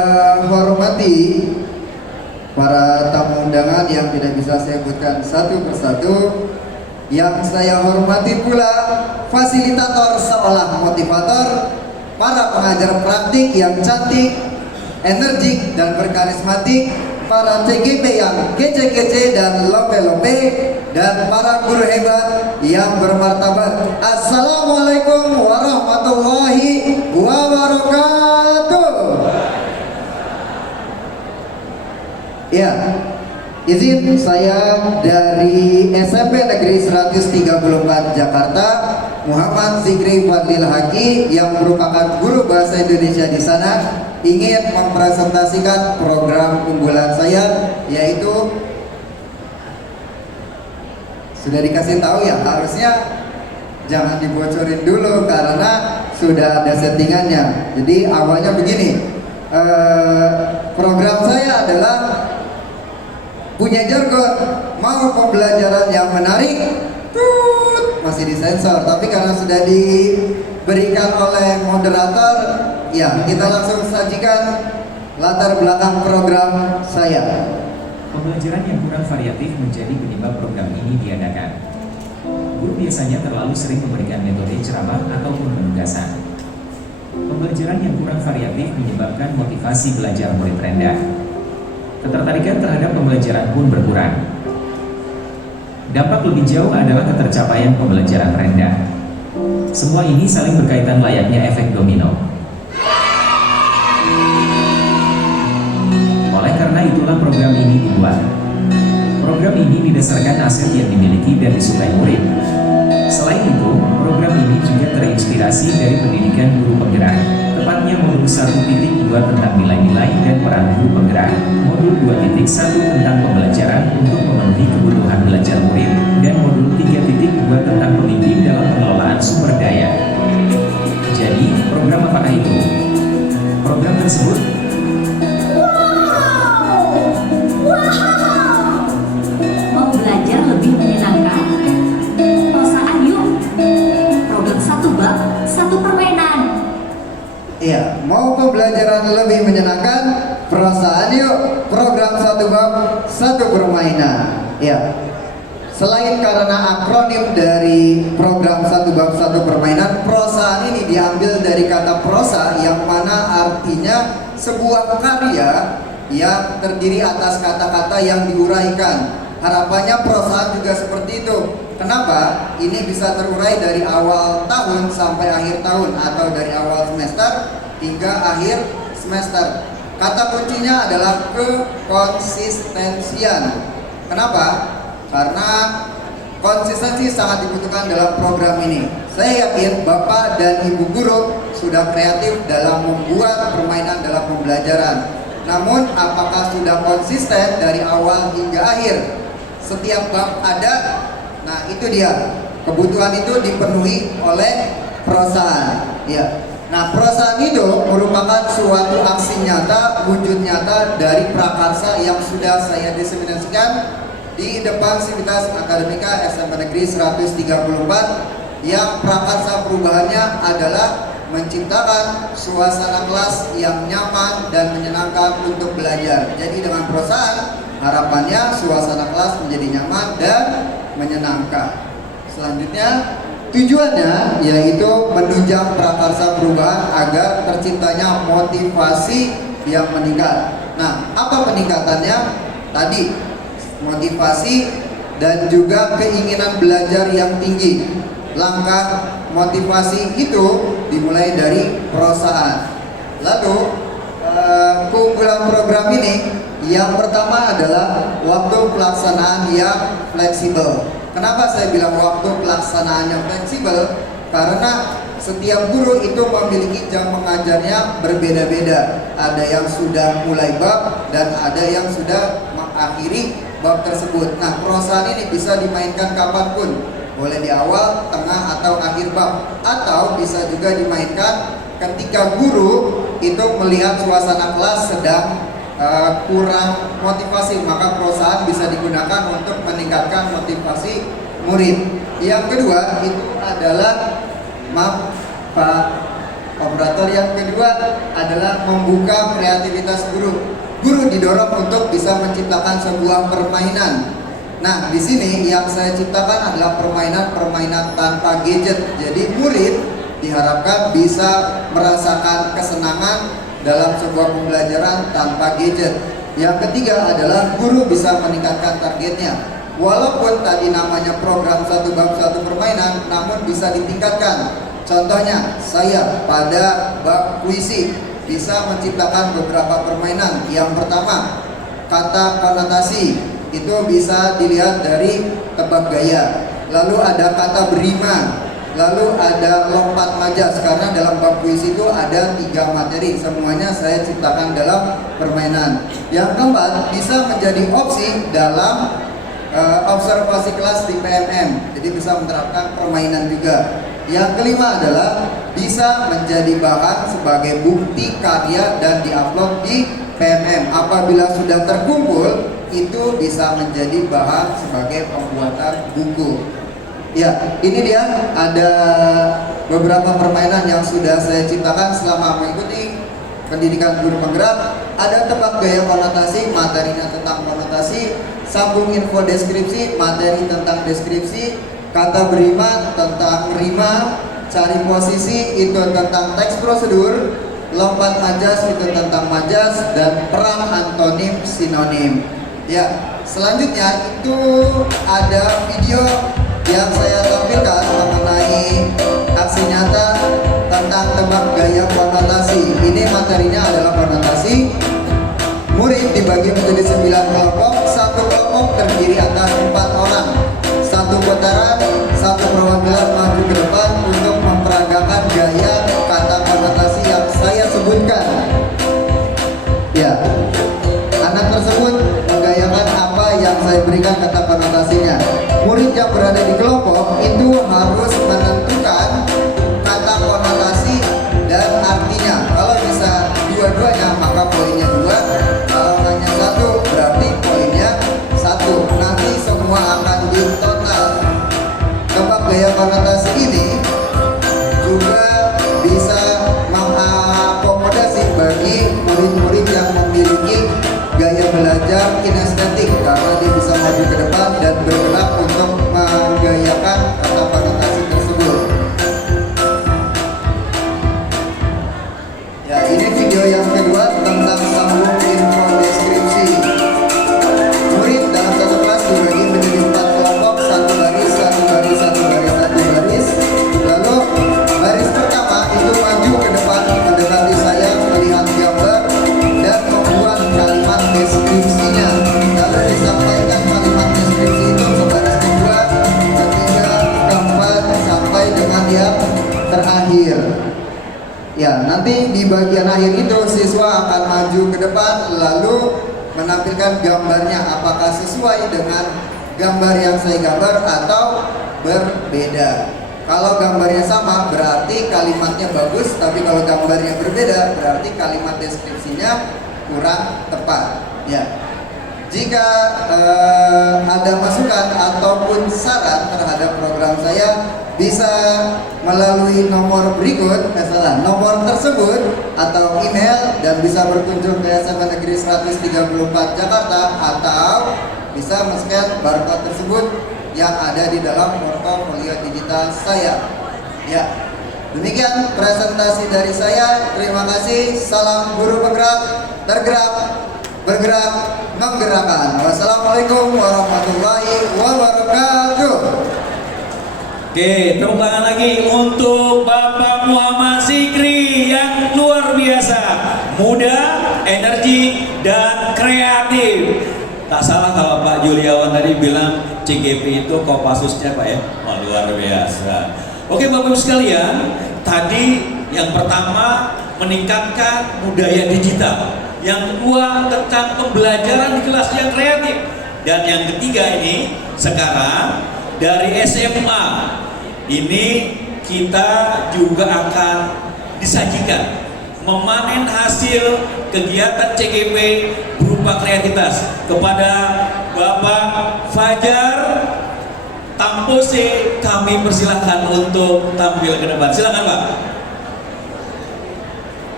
hormati para tamu undangan yang tidak bisa saya sebutkan satu persatu. Yang saya hormati pula fasilitator seolah motivator, para pengajar praktik yang cantik, energik dan berkarismatik, para CGP yang kece-kece dan lope-lope, dan para guru hebat yang bermartabat. Assalamualaikum warahmatullahi wabarakatuh. Ya, izin saya dari SMP Negeri 134 Jakarta, Muhammad Zikri Fadlil Haqi, yang merupakan guru bahasa Indonesia di sana, ingin mempresentasikan program unggulan saya, yaitu sudah dikasih tahu ya, harusnya jangan dibocorin dulu karena sudah ada settingannya. Jadi awalnya begini, program saya adalah punya jargon, mau pembelajaran yang menarik, masih disensor, tapi karena sudah diberikan oleh moderator, ya kita langsung sajikan latar belakang program saya. Pembelajaran yang kurang variatif menjadi penyebab program ini diadakan. Guru biasanya terlalu sering memberikan metode ceramah ataupun penugasan. Pembelajaran yang kurang variatif menyebabkan motivasi belajar murid rendah. Ketertarikan terhadap pembelajaran pun berkurang. Dampak lebih jauh adalah ketercapaian pembelajaran rendah. Semua ini saling berkaitan layaknya efek domino. Oleh karena itulah program ini dibuat. Program ini didasarkan aset yang dimiliki dan disukai murid. Selain itu, program ini juga terinspirasi dari pendidikan guru penggerak, tepatnya modul 1.2 tentang nilai-nilai dan peran guru penggerak, modul 2.1 tentang pembelajaran untuk memenuhi kebutuhan belajar murid, dan modul 3.2 tentang pemimpin dalam pengelolaan sumber daya. Jadi, program apakah itu? Program tersebut Mau belajar lebih menyenangkan? Prosaan Yuk, program satu bab satu permainan. Iya, mau pembelajaran lebih menyenangkan? Prosaan Yuk, program satu bab satu permainan. Ya, selain karena akronim dari program satu bab satu permainan, prosaan ini diambil dari kata prosa yang mana artinya sebuah karya yang terdiri atas kata-kata yang diuraikan. Harapannya prosaan juga seperti itu. Kenapa? Ini bisa terurai dari awal tahun sampai akhir tahun, atau dari awal semester hingga akhir semester. Kata kuncinya adalah kekonsistensian. Kenapa? Karena konsistensi sangat dibutuhkan dalam program ini. Saya yakin Bapak dan Ibu guru sudah kreatif dalam membuat permainan dalam pembelajaran. Namun apakah sudah konsisten dari awal hingga akhir? Setiap bab ada. Nah, itu dia. Kebutuhan itu dipenuhi oleh prosaan. Ya. Nah, prosaan itu merupakan suatu aksi nyata, wujud nyata dari prakarsa yang sudah saya diseminasikan di depan Sivitas Akademika SMP Negeri 134 yang prakarsa perubahannya adalah menciptakan suasana kelas yang nyaman dan menyenangkan untuk belajar. Jadi dengan perusahaan harapannya suasana kelas menjadi nyaman dan menyenangkan. Selanjutnya tujuannya yaitu menunjang prakarsa perubahan agar terciptanya motivasi yang meningkat. Nah, apa peningkatannya? Tadi motivasi dan juga keinginan belajar yang tinggi. Langkah motivasi itu dimulai dari perusahaan. Lalu keunggulan program ini yang pertama adalah waktu pelaksanaan yang fleksibel. Kenapa saya bilang waktu pelaksanaan yang fleksibel? Karena setiap guru itu memiliki jam mengajarnya berbeda-beda. Ada yang sudah mulai bab dan ada yang sudah mengakhiri bab tersebut. Nah, perusahaan ini bisa dimainkan kapanpun. Boleh di awal, tengah, atau akhir bab. Atau bisa juga dimainkan ketika guru itu melihat suasana kelas sedang kurang motivasi, maka perusahaan bisa digunakan untuk meningkatkan motivasi murid. Yang kedua itu adalah, maaf Pak Operator, yang kedua adalah membuka kreativitas guru. Guru didorong untuk bisa menciptakan sebuah permainan. Nah, di sini yang saya ciptakan adalah permainan-permainan tanpa gadget. Jadi murid diharapkan bisa merasakan kesenangan dalam sebuah pembelajaran tanpa gadget. Yang ketiga adalah guru bisa meningkatkan targetnya. Walaupun tadi namanya program satu bab satu permainan, namun bisa ditingkatkan. Contohnya, saya pada bab puisi bisa menciptakan beberapa permainan. Yang pertama, kata konotasi. Itu bisa dilihat dari tebak gaya. Lalu ada kata berima. Lalu ada lompat majas, karena dalam bab puisi itu ada 3 materi. Semuanya saya ciptakan dalam permainan. Yang keempat, bisa menjadi opsi dalam observasi kelas di PMM. Jadi bisa menerapkan permainan juga. Yang kelima adalah bisa menjadi bahan sebagai bukti karya dan diupload di PMM. Apabila sudah terkumpul, itu bisa menjadi bahan sebagai pembuatan buku. Ya, ini dia ada beberapa permainan yang sudah saya ciptakan selama mengikuti pendidikan guru penggerak. Ada tebak gaya konotasi, materinya tentang konotasi. Sambung info deskripsi, materi tentang deskripsi. Kata berima tentang rima. Cari posisi itu tentang teks prosedur. Lompat majas itu tentang majas. Dan perang antonim sinonim. Ya, selanjutnya itu ada video yang saya tampilkan mengenai aksi nyata tentang tebak gaya konotasi. Ini materinya adalah konotasi. Murid dibagi menjadi 9 kelompok. Satu kelompok terdiri atas 4 orang. Satu putaran, satu perwakilan maju ke depan untuk memperagakan gaya kata konotasi yang saya sebutkan. Ya, anak tersebut menggayakan apa yang saya berikan kata konotasinya. Murid yang berada di kelompok itu harus menentukan kata konotasi dan artinya. Kalau bisa dua-duanya maka poinnya 2. Kalau hanya 1 berarti poinnya 1. Nanti semua akan ditotal. Tebak gaya konotasi ini juga bisa mengakomodasi bagi murid-murid yang memiliki gaya belajar kinestetik, karena dia bisa maju ke depan dan bergerak untuk menggayakan kata konotasi tersebut. Ya, ini video yang kedua tentang sambung info deskripsi. Murid dalam satu kelas dibagi menjadi 4 kelompok, 1 baris, 1 baris, 1 baris, 1 baris. Lalu baris pertama itu maju ke depan mendekati saya, melihat gambar dan membuat kalimat deskripsinya. Lalu disampaikan kalimat deskripsi itu ke baris kedua, ketiga, keempat, sampai dengan yang terakhir. Ya, nanti di bagian akhir itu siswa akan maju ke depan lalu menampilkan gambarnya, apakah sesuai dengan gambar yang saya gambar atau berbeda. Kalau gambarnya sama berarti kalimatnya bagus, tapi kalau gambarnya berbeda berarti kalimat deskripsinya kurang tepat. Ya, jika ada melalui nomor berikut, nomor tersebut atau email, dan bisa berkunjung ke SMA Negeri 134 Jakarta atau bisa men-scan barcode tersebut yang ada di dalam portofolio digital saya. Ya, demikian presentasi dari saya. Terima kasih. Salam guru penggerak, tergerak, bergerak, menggerakkan. Wassalamualaikum warahmatullahi wabarakatuh. Oke, tepuk tangan lagi untuk Bapak Muhammad Zikri yang luar biasa, muda, energi, dan kreatif. Tak salah kalau Pak Juliawan tadi bilang CGP itu Kopassusnya Pak ya, oh, luar biasa. Oke Bapak Ibu sekalian, tadi yang pertama meningkatkan budaya digital, yang kedua tentang pembelajaran di kelas yang kreatif, dan yang ketiga ini sekarang dari SMA ini kita juga akan disajikan memanen hasil kegiatan CGP berupa kreativitas kepada Bapak Fajar Tampose. Kami persilahkan untuk tampil ke depan. Silakan Pak.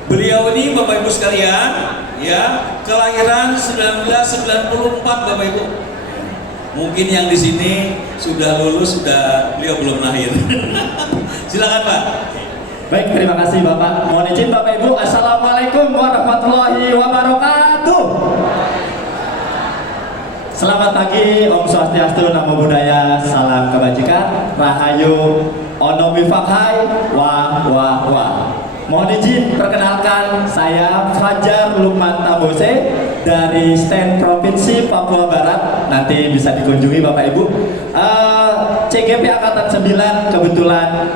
Beliau ini Bapak Ibu sekalian ya, kelahiran 1994 Bapak Ibu. Mungkin yang di sini sudah lulus, beliau belum lahir. Silakan Pak. Baik, terima kasih Bapak. Mohon izin Bapak Ibu, Assalamualaikum warahmatullahi wabarakatuh. Selamat pagi, Om Swastiastu, Namo Buddhaya, salam kebajikan, Rahayu, Ono Mifakhai, Wah Wah Wah. Mohon izin perkenalkan, saya Fajar Lukman Tampose dari STEN Provinsi Papua Barat. Nanti bisa dikunjungi Bapak Ibu. CGP Angkatan 9 kebetulan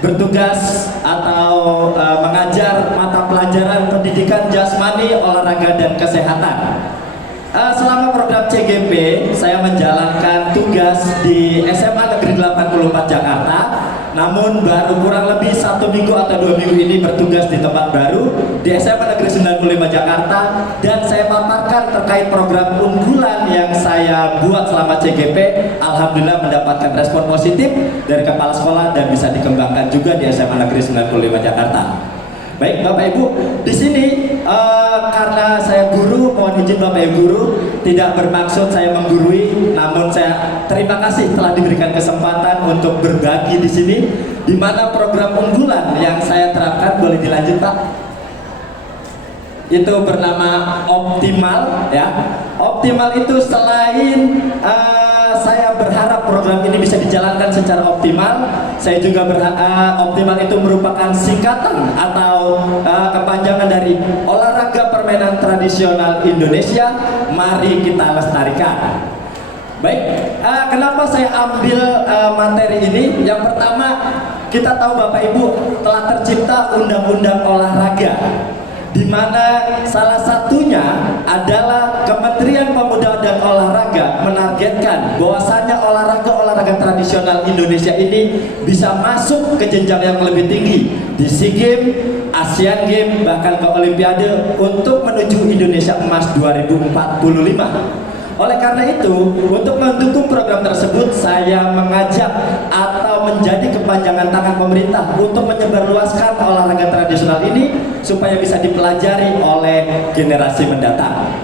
bertugas atau mengajar mata pelajaran pendidikan jasmani, olahraga, dan kesehatan. Selama program CGP, saya menjalankan tugas di SMA Negeri 84 Jakarta. Namun baru kurang lebih 1 minggu atau 2 minggu ini bertugas di tempat baru di SMA Negeri 95 Jakarta, dan saya paparkan terkait program unggulan yang saya buat selama CGP. Alhamdulillah mendapatkan respon positif dari kepala sekolah dan bisa dikembangkan juga di SMA Negeri 95 Jakarta. Baik Bapak Ibu, di sini karena saya guru, mohon izin Bapak Ibu guru, tidak bermaksud saya menggurui, namun saya terima kasih telah diberikan kesempatan untuk berbagi di sini, di mana program unggulan yang saya terapkan, boleh dilanjut Pak? Itu bernama Optimal ya. Optimal itu selain saya berharap program ini bisa dijalankan secara optimal, saya juga optimal itu merupakan singkatan atau kepanjangan dari olahraga permainan tradisional Indonesia, mari kita lestarikan. Baik, kenapa saya ambil materi ini? Yang pertama, kita tahu Bapak Ibu telah tercipta undang-undang olahraga, di mana salah satunya adalah Kementerian Pemuda dan Olahraga menargetkan bahwasanya olahraga tradisional Indonesia ini bisa masuk ke jenjang yang lebih tinggi di SEA Games, Asian Games, bahkan ke Olimpiade untuk menuju Indonesia Emas 2045. Oleh karena itu, untuk mendukung program tersebut, saya mengajak atau menjadi kepanjangan tangan pemerintah untuk menyebarluaskan olahraga tradisional ini supaya bisa dipelajari oleh generasi mendatang.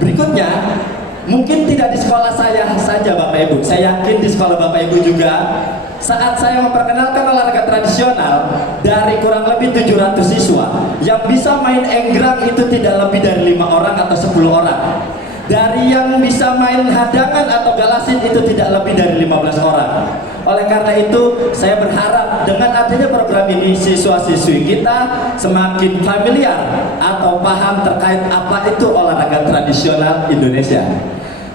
Berikutnya, mungkin tidak di sekolah saya saja Bapak Ibu, saya yakin di sekolah Bapak Ibu juga. Saat saya memperkenalkan olahraga tradisional, dari kurang lebih 700 siswa, yang bisa main enggrang itu tidak lebih dari 5 orang atau 10 orang. Dari yang bisa main hadangan atau galasin itu tidak lebih dari 15 orang. Oleh karena itu, saya berharap dengan adanya program ini, siswa-siswi kita semakin familiar atau paham terkait apa itu olahraga tradisional Indonesia.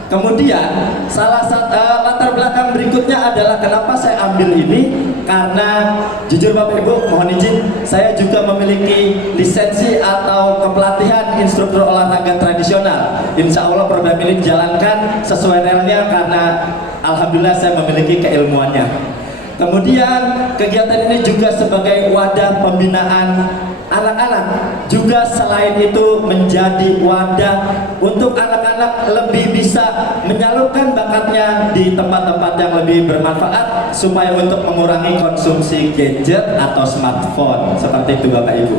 Kemudian, salah satu latar belakang berikutnya adalah kenapa saya ambil ini, karena jujur Bapak Ibu, mohon izin, saya juga memiliki lisensi atau kepelatihan instruktur olahraga tradisional. Insya Allah program ini dijalankan sesuai relnya karena Alhamdulillah saya memiliki keilmuannya. Kemudian kegiatan ini juga sebagai wadah pembinaan anak-anak juga selain itu menjadi wadah untuk anak-anak lebih bisa menyalurkan bakatnya di tempat-tempat yang lebih bermanfaat supaya untuk mengurangi konsumsi gadget atau smartphone seperti itu Bapak Ibu.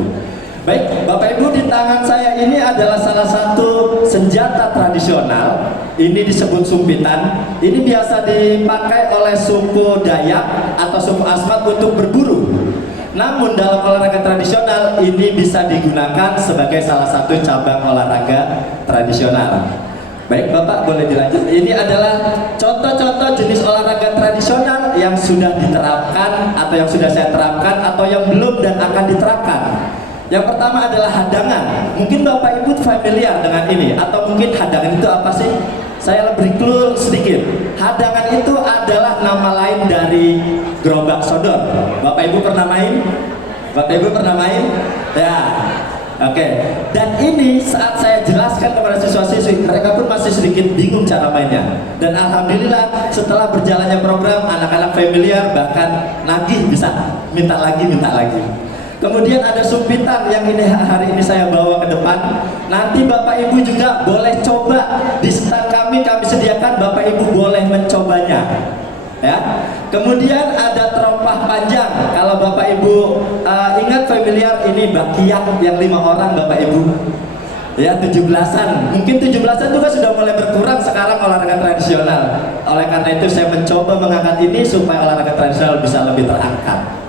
Baik, Bapak Ibu, di tangan saya ini adalah salah satu senjata tradisional. Ini disebut sumpitan. Ini biasa dipakai oleh suku Dayak atau suku Asmat untuk berburu. Namun dalam olahraga tradisional ini bisa digunakan sebagai salah satu cabang olahraga tradisional. Baik Bapak, boleh dilanjut. Ini adalah contoh-contoh jenis olahraga tradisional yang sudah diterapkan atau yang sudah saya terapkan atau yang belum dan akan diterapkan. Yang pertama adalah hadangan. Mungkin Bapak Ibu familiar dengan ini, atau mungkin hadangan itu apa sih? Saya beri clue sedikit. Hadangan itu adalah nama lain dari gerobak sodor. Bapak Ibu pernah main? Bapak Ibu pernah main? Ya. Oke. Dan ini saat saya jelaskan kepada siswa-siswi, mereka pun masih sedikit bingung cara mainnya. Dan alhamdulillah setelah berjalannya program, anak-anak familiar, bahkan nagih bisa minta lagi. Kemudian ada sumpitan yang ini hari ini saya bawa ke depan. Nanti Bapak Ibu juga boleh coba di stand kami sediakan, Bapak Ibu boleh mencobanya. Ya. Kemudian ada terompah panjang. Kalau Bapak Ibu ingat familiar, ini bakyak yang 5 orang Bapak Ibu. Ya, 17-an. Mungkin 17-an juga sudah mulai berkurang sekarang olahraga tradisional. Oleh karena itu saya mencoba mengangkat ini supaya olahraga tradisional bisa lebih terangkat.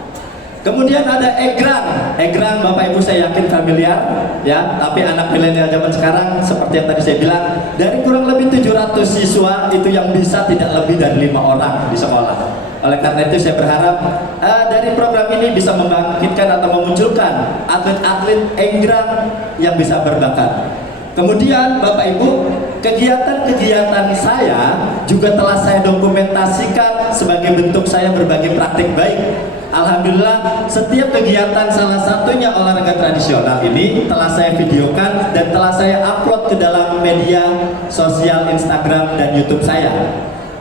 Kemudian ada egrang Bapak Ibu saya yakin familiar ya, tapi anak milenial zaman sekarang seperti yang tadi saya bilang, dari kurang lebih 700 siswa itu yang bisa tidak lebih dari 5 orang di sekolah. Oleh karena itu saya berharap dari program ini bisa membangkitkan atau memunculkan atlet-atlet egrang yang bisa berbakat. Kemudian Bapak Ibu, kegiatan-kegiatan saya juga telah saya dokumentasikan sebagai bentuk saya berbagi praktik baik. Alhamdulillah setiap kegiatan salah satunya olahraga tradisional ini telah saya videokan dan telah saya upload ke dalam media sosial Instagram dan YouTube saya.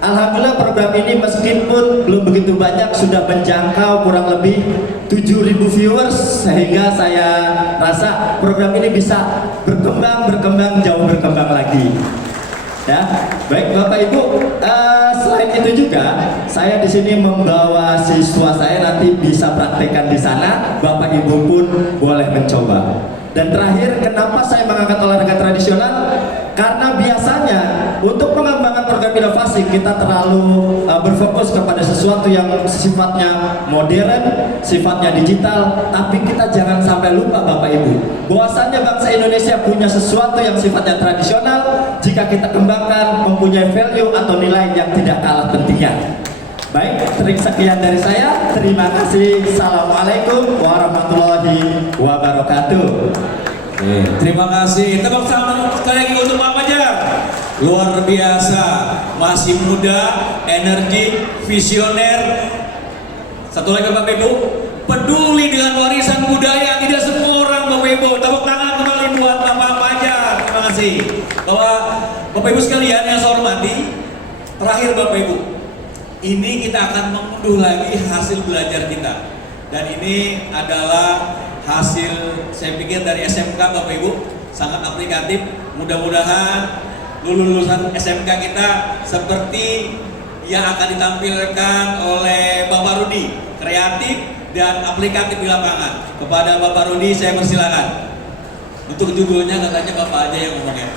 Alhamdulillah program ini meskipun belum begitu banyak sudah menjangkau kurang lebih 7.000 viewers, sehingga saya rasa program ini bisa berkembang jauh berkembang lagi. Ya, baik Bapak Ibu, selain itu juga saya di sini membawa siswa saya nanti bisa praktekkan di sana, Bapak Ibu pun boleh mencoba. Dan terakhir, kenapa saya mengangkat olahraga tradisional? Karena biasanya untuk pengembangan program inovasi kita terlalu berfokus kepada sesuatu yang sifatnya modern, sifatnya digital, tapi kita jangan sampai lupa Bapak Ibu, bahwasanya bangsa Indonesia punya sesuatu yang sifatnya tradisional. Jika kita kembangkan, mempunyai value atau nilai yang tidak kalah pentingnya. Baik, sekian dari saya. Terima kasih. Assalamualaikum warahmatullahi wabarakatuh. Terima kasih. Tepuk tangan sekali lagi untuk Pak Fajar. Luar biasa, masih muda, energi, visioner. Satu lagi Bapak Ibu, peduli dengan warisan budaya. Tidak semua orang Bapak Ibu. Tepuk tangan kembali buat Bapak Fajar. Terima kasih. Bapak Ibu sekalian yang saya hormati, terakhir Bapak Ibu, ini kita akan mengunduh lagi hasil belajar kita. Dan ini adalah hasil saya pikir dari SMK Bapak Ibu, sangat aplikatif. Mudah-mudahan lulusan SMK kita seperti yang akan ditampilkan oleh Bapak Rudi, kreatif dan aplikatif di lapangan. Kepada Bapak Rudi saya persilakan. Untuk judulnya katanya Bapak aja yang ngomongnya.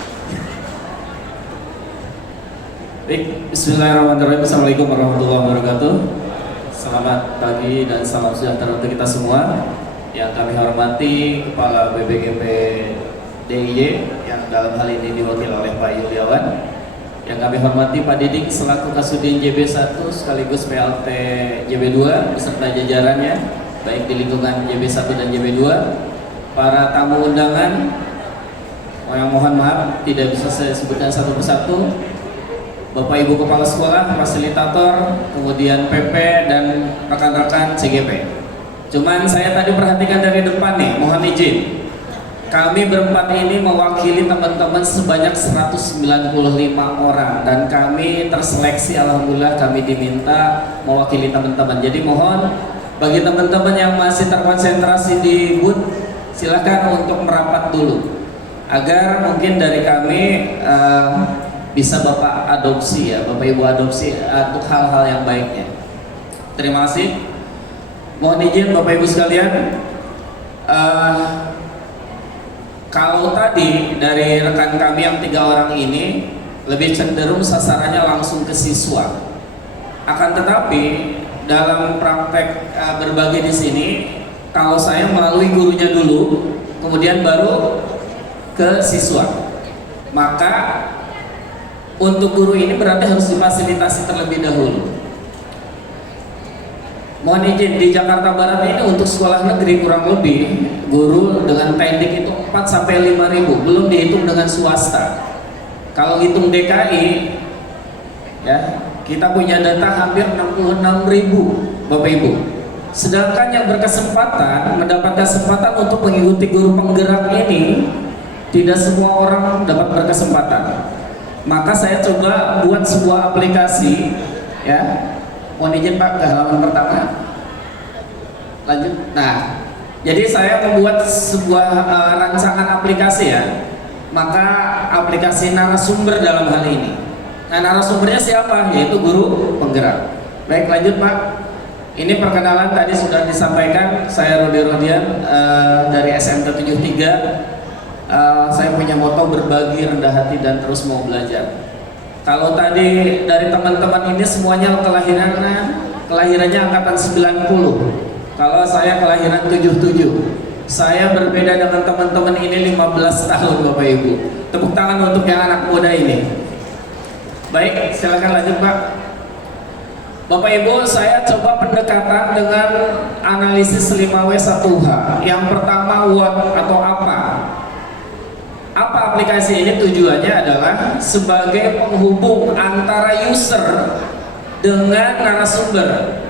Baik, bismillahirrahmanirrahim. Assalamualaikum warahmatullahi wabarakatuh. Selamat pagi dan salam sejahtera untuk kita semua. Yang kami hormati Kepala BPGP DIY yang dalam hal ini diwakili oleh Pak Yuliawan. Yang kami hormati Pak Didik selaku Kasudin JB1 sekaligus PLT JB2 beserta jajarannya baik di lingkungan JB1 dan JB2. Para tamu undangan, yang mohon maaf tidak bisa saya sebutkan satu persatu. Bapak Ibu Kepala Sekolah, fasilitator, kemudian PP dan rekan-rekan CGP. Cuman saya tadi perhatikan dari depan nih, mohon izin. Kami berempat ini mewakili teman-teman sebanyak 195 orang dan kami terseleksi, alhamdulillah kami diminta mewakili teman-teman. Jadi mohon bagi teman-teman yang masih terkonsentrasi di booth silakan untuk merapat dulu agar mungkin dari kami bisa Bapak adopsi ya, Bapak Ibu adopsi untuk hal-hal yang baiknya. Terima kasih. Mohon izin Bapak Ibu sekalian, kalau tadi dari rekan kami yang 3 orang ini lebih cenderung sasarannya langsung ke siswa. Akan tetapi dalam praktek berbagi di sini, kalau saya melalui gurunya dulu, kemudian baru ke siswa. Maka untuk guru ini berarti harus difasilitasi terlebih dahulu. Mohon izin, di Jakarta Barat ini untuk sekolah negeri kurang lebih guru dengan pendik itu 4 sampai 5.000, belum dihitung dengan swasta. Kalau hitung DKI ya, kita punya data hampir 66.000 Bapak Ibu. Sedangkan yang berkesempatan mendapat kesempatan untuk mengikuti guru penggerak ini, tidak semua orang dapat berkesempatan. Maka saya coba buat sebuah aplikasi ya. Mohon izin Pak ke halaman pertama. Lanjut. Nah, jadi saya membuat sebuah rancangan aplikasi ya. Maka aplikasi narasumber dalam hal ini. Nah, narasumbernya siapa? Yaitu guru penggerak. Baik, lanjut Pak. Ini perkenalan tadi sudah disampaikan. Saya Rodi Rodian dari SMK 73. Saya punya moto berbagi, rendah hati, dan terus mau belajar. Kalau tadi dari teman-teman ini semuanya kelahirannya angkatan 90. Kalau saya kelahiran 77. Saya berbeda dengan teman-teman ini 15 tahun Bapak Ibu. Tepuk tangan untuk yang anak muda ini. Baik, silakan lanjut Pak. Bapak Ibu, saya coba pendekatan dengan analisis 5W1H. Yang pertama, what atau apa? Apa aplikasi ini? Tujuannya adalah sebagai penghubung antara user dengan narasumber.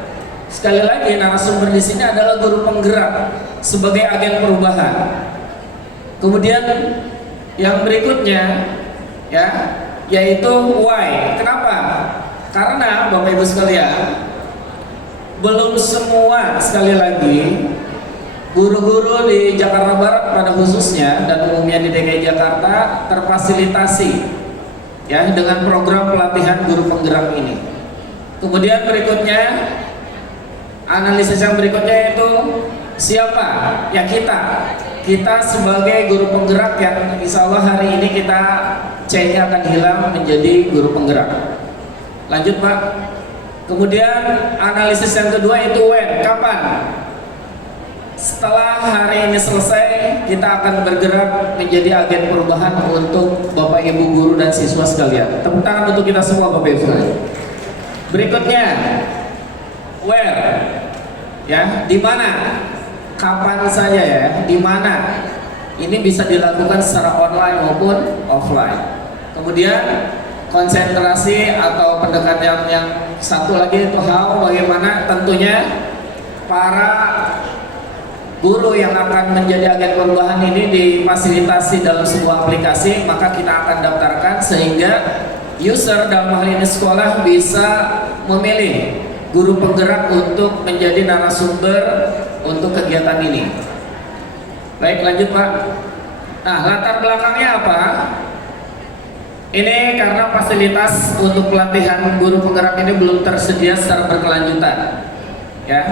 Sekali lagi, narasumber di sini adalah guru penggerak sebagai agen perubahan. Kemudian yang berikutnya ya, yaitu why. Kenapa? Karena Bapak Ibu sekalian, belum semua, sekali lagi, guru-guru di Jakarta Barat pada khususnya dan umumnya di DKI Jakarta terfasilitasi ya dengan program pelatihan guru penggerak ini. Kemudian berikutnya, analisis yang berikutnya itu siapa? Ya kita sebagai guru penggerak yang insya Allah hari ini kita C-nya akan hilang menjadi guru penggerak. Lanjut Pak. Kemudian analisis yang kedua itu when, kapan? Setelah hari ini selesai, kita akan bergerak menjadi agen perubahan untuk Bapak Ibu guru dan siswa sekalian. Tepuk tangan untuk kita semua Bapak Ibu sekalian. Berikutnya, where, ya, di mana, kapan saja ya, di mana. Ini bisa dilakukan secara online maupun offline. Kemudian konsentrasi atau pendekatan yang satu lagi itu how, bagaimana tentunya para guru yang akan menjadi agen perubahan ini difasilitasi dalam sebuah aplikasi, maka kita akan daftarkan sehingga user dalam hal ini sekolah bisa memilih guru penggerak untuk menjadi narasumber untuk kegiatan ini. Baik, lanjut Pak. Nah, latar belakangnya apa? Ini karena fasilitas untuk pelatihan guru penggerak ini belum tersedia secara berkelanjutan ya.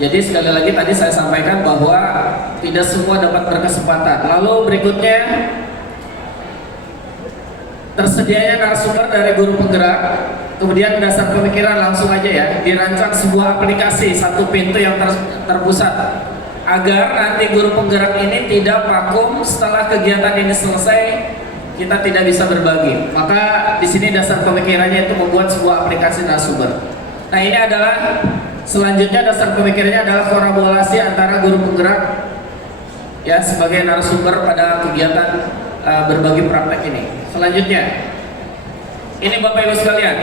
Jadi sekali lagi tadi saya sampaikan bahwa tidak semua dapat berkesempatan. Lalu berikutnya, tersedianya narasumber dari guru penggerak. Kemudian dasar pemikiran langsung aja ya, dirancang sebuah aplikasi satu pintu yang terpusat agar nanti guru penggerak ini tidak vakum setelah kegiatan ini selesai, kita tidak bisa berbagi. Maka di sini dasar pemikirannya itu membuat sebuah aplikasi narasumber. Nah, ini adalah selanjutnya dasar pemikirannya adalah kolaborasi antara guru penggerak ya sebagai narasumber pada kegiatan berbagi praktek ini. Selanjutnya, ini Bapak Ibu sekalian,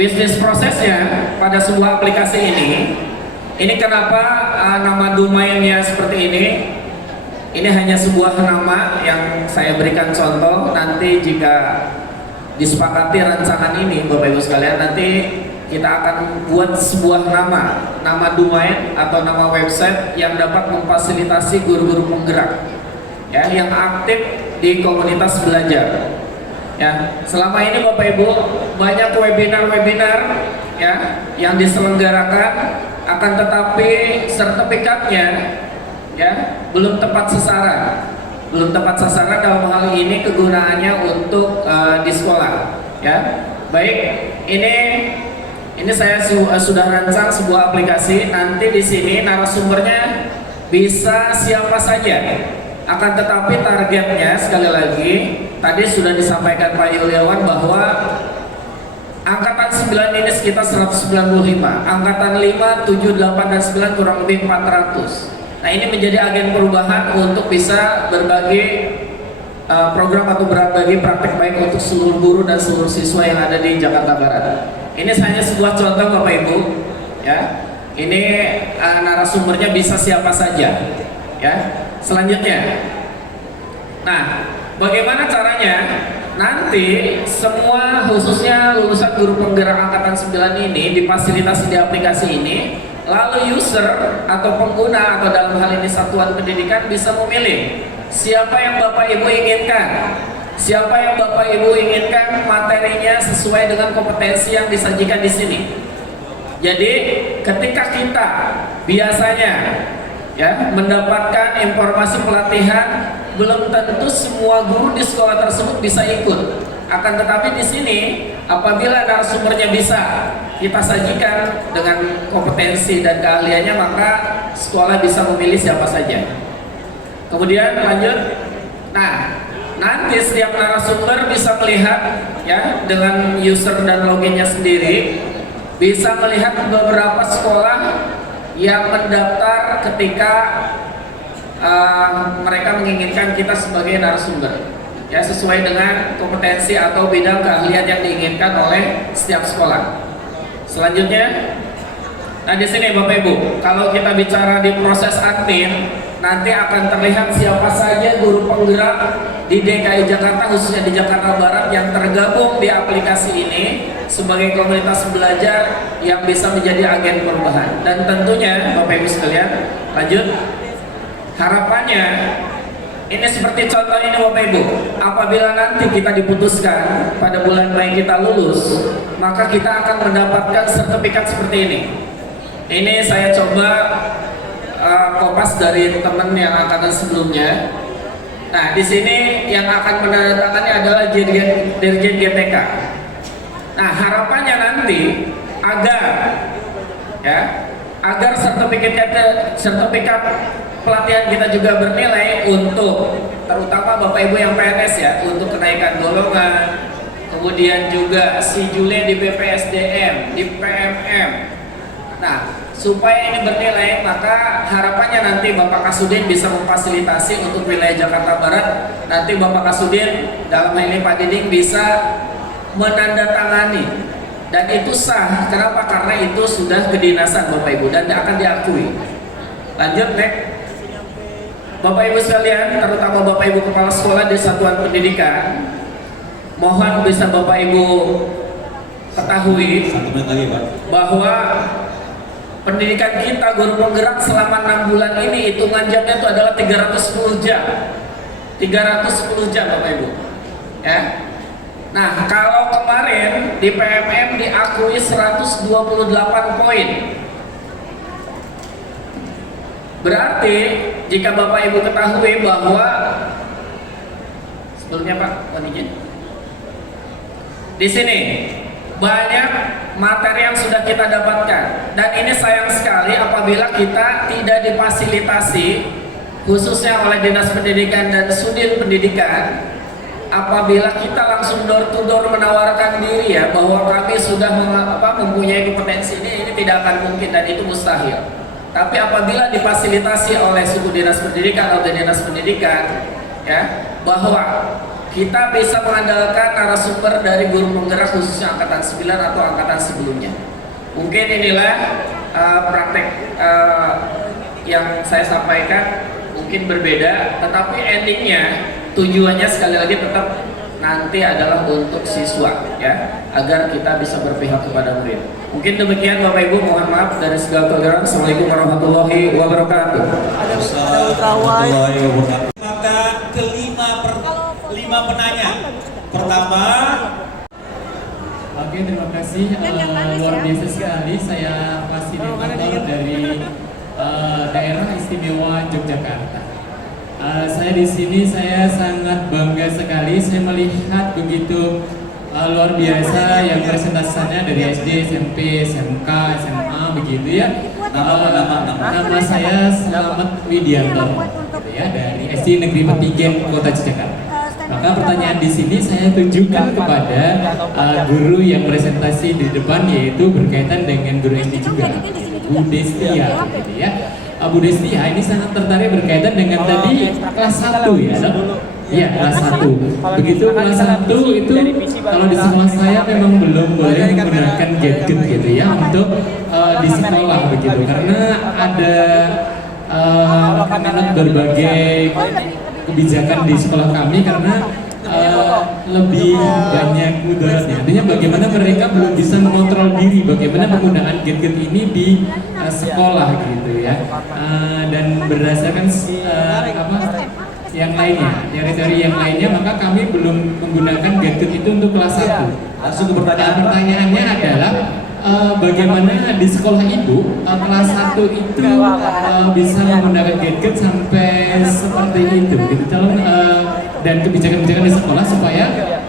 bisnis prosesnya pada sebuah aplikasi ini kenapa nama domainnya seperti ini? Ini hanya sebuah nama yang saya berikan contoh. Nanti jika disepakati rancangan ini Bapak Ibu sekalian, nanti kita akan buat sebuah nama domain atau nama website yang dapat memfasilitasi guru-guru penggerak ya yang aktif di komunitas belajar. Ya, selama ini Bapak Ibu banyak webinar-webinar ya yang diselenggarakan, akan tetapi sertifikatnya ya belum tepat sasaran. Belum tepat sasaran dalam hal ini kegunaannya untuk di sekolah ya. Baik, ini saya sudah rancang sebuah aplikasi. Nanti di sini narasumbernya bisa siapa saja. Akan tetapi targetnya sekali lagi tadi sudah disampaikan Pak Yuliawan bahwa angkatan 9 ini sekitar 195, angkatan 5, 7, 8 dan 9 kurang lebih 400. Nah, ini menjadi agen perubahan untuk bisa berbagi program atau berbagi praktek baik untuk seluruh guru dan seluruh siswa yang ada di Jakarta Barat. Ini hanya sebuah contoh Bapak Ibu ya. Ini narasumbernya bisa siapa saja ya. Selanjutnya, nah bagaimana caranya nanti semua khususnya lulusan guru penggerak angkatan 9 ini difasilitasi di aplikasi ini, lalu user atau pengguna atau dalam hal ini satuan pendidikan bisa memilih siapa yang Bapak Ibu inginkan. Siapa yang Bapak Ibu inginkan materinya sesuai dengan kompetensi yang disajikan di sini. Jadi ketika kita biasanya ya mendapatkan informasi pelatihan, belum tentu semua guru di sekolah tersebut bisa ikut. Akan tetapi di sini apabila narasumbernya bisa kita sajikan dengan kompetensi dan keahliannya, maka sekolah bisa memilih siapa saja. Kemudian lanjut. Nah, nanti setiap narasumber bisa melihat ya dengan user dan loginnya sendiri, bisa melihat beberapa sekolah yang mendaftar ketika mereka menginginkan kita sebagai narasumber ya sesuai dengan kompetensi atau bidang keahlian yang diinginkan oleh setiap sekolah. Selanjutnya, nah di sini Bapak Ibu, kalau kita bicara di proses admin, nanti akan terlihat siapa saja guru penggerak di DKI Jakarta, khususnya di Jakarta Barat yang tergabung di aplikasi ini sebagai komunitas belajar yang bisa menjadi agen perubahan. Dan tentunya Bapak Ibu sekalian, lanjut, harapannya ini seperti contoh ini Bapak Ibu, apabila nanti kita diputuskan pada bulan Mei kita lulus, maka kita akan mendapatkan sertifikat seperti ini. Ini saya coba kopas dari teman yang angkatan sebelumnya. Nah, di sini yang akan menandatangani adalah Dirjen GTK. Nah, harapannya nanti agar sertifikat pelatihan kita juga bernilai untuk terutama Bapak Ibu yang PNS ya, untuk kenaikan golongan, kemudian juga si Jule di BPSDM, di PMM. Nah, supaya ini bernilai, maka harapannya nanti Bapak Kasudin bisa memfasilitasi untuk wilayah Jakarta Barat. Nanti Bapak Kasudin dalam hal ini Pak Diding bisa menandatangani, dan itu sah. Kenapa? Karena itu sudah kedinasan Bapak Ibu dan akan diakui. Lanjut, next. Bapak Ibu sekalian, terutama Bapak Ibu kepala sekolah di satuan pendidikan, mohon bisa Bapak Ibu ketahui bahwa pendidikan kita guru penggerak selama 6 bulan ini hitungan jamnya itu adalah 310 jam. 310 jam Bapak Ibu. Ya. Nah, kalau kemarin di PMM diakui 128 poin. Berarti jika Bapak Ibu ketahui bahwa sebelumnya Pak, mohon izin. Di sini banyak materi yang sudah kita dapatkan, dan ini sayang sekali apabila kita tidak difasilitasi khususnya oleh Dinas Pendidikan dan Sudin Pendidikan. Apabila kita langsung door to door menawarkan diri ya bahwa kami sudah mempunyai kompetensi ini tidak akan mungkin dan itu mustahil. Tapi apabila difasilitasi oleh suku Dinas Pendidikan atau Dinas Pendidikan ya bahwa kita bisa mengandalkan narasumber dari guru penggerak khususnya angkatan 9 atau angkatan sebelumnya. Mungkin inilah praktek yang saya sampaikan, mungkin berbeda, tetapi endingnya tujuannya sekali lagi tetap nanti adalah untuk siswa ya. ya, agar kita bisa berpihak kepada murid. Mungkin demikian Bapak Ibu, mohon maaf dari segala kekurangan. Assalamualaikum warahmatullahi wabarakatuh. Warahmatullahi wabarakatuh. Maka kelima penanya. Pertama. Oke, terima kasih. Luar biasa sekali. Saya fasilitator dari daerah istimewa Yogyakarta. Saya di sini saya sangat bangga sekali. Saya melihat begitu luar biasa yang presentasinya dari SD, SMP, SMK, SMA begitu ya. Nama saya Selamat Widianto, gitu ya, dari SD Negeri Petigen Kota Jakarta. Maka pertanyaan di sini saya tujukan kepada guru yang presentasi di depan, yaitu berkaitan dengan guru SD juga, Bu Destia, gitu ya. Bu Destia ini sangat tertarik berkaitan dengan tadi kelas 1 ya. Iya, kelas 1. Begitu kelas 1 itu kalau di sekolah saya memang belum boleh menggunakan gadget gitu ya untuk di sekolah begitu, karena ada berbagai kebijakan di sekolah kami karena lebih banyak mudaratnya. Artinya bagaimana mereka belum bisa mengontrol diri bagaimana penggunaan gadget ini di sekolah gitu ya. Dan berdasarkan yang lainnya, teori-teori yang lainnya, maka kami belum menggunakan gadget itu untuk kelas 1. Langsung ke pertanyaan. Pertanyaannya adalah bagaimana di sekolah ibu kelas 1 itu bisa menggunakan gadget sampai seperti itu gitu. Dan kebijakan-kebijakan di sekolah supaya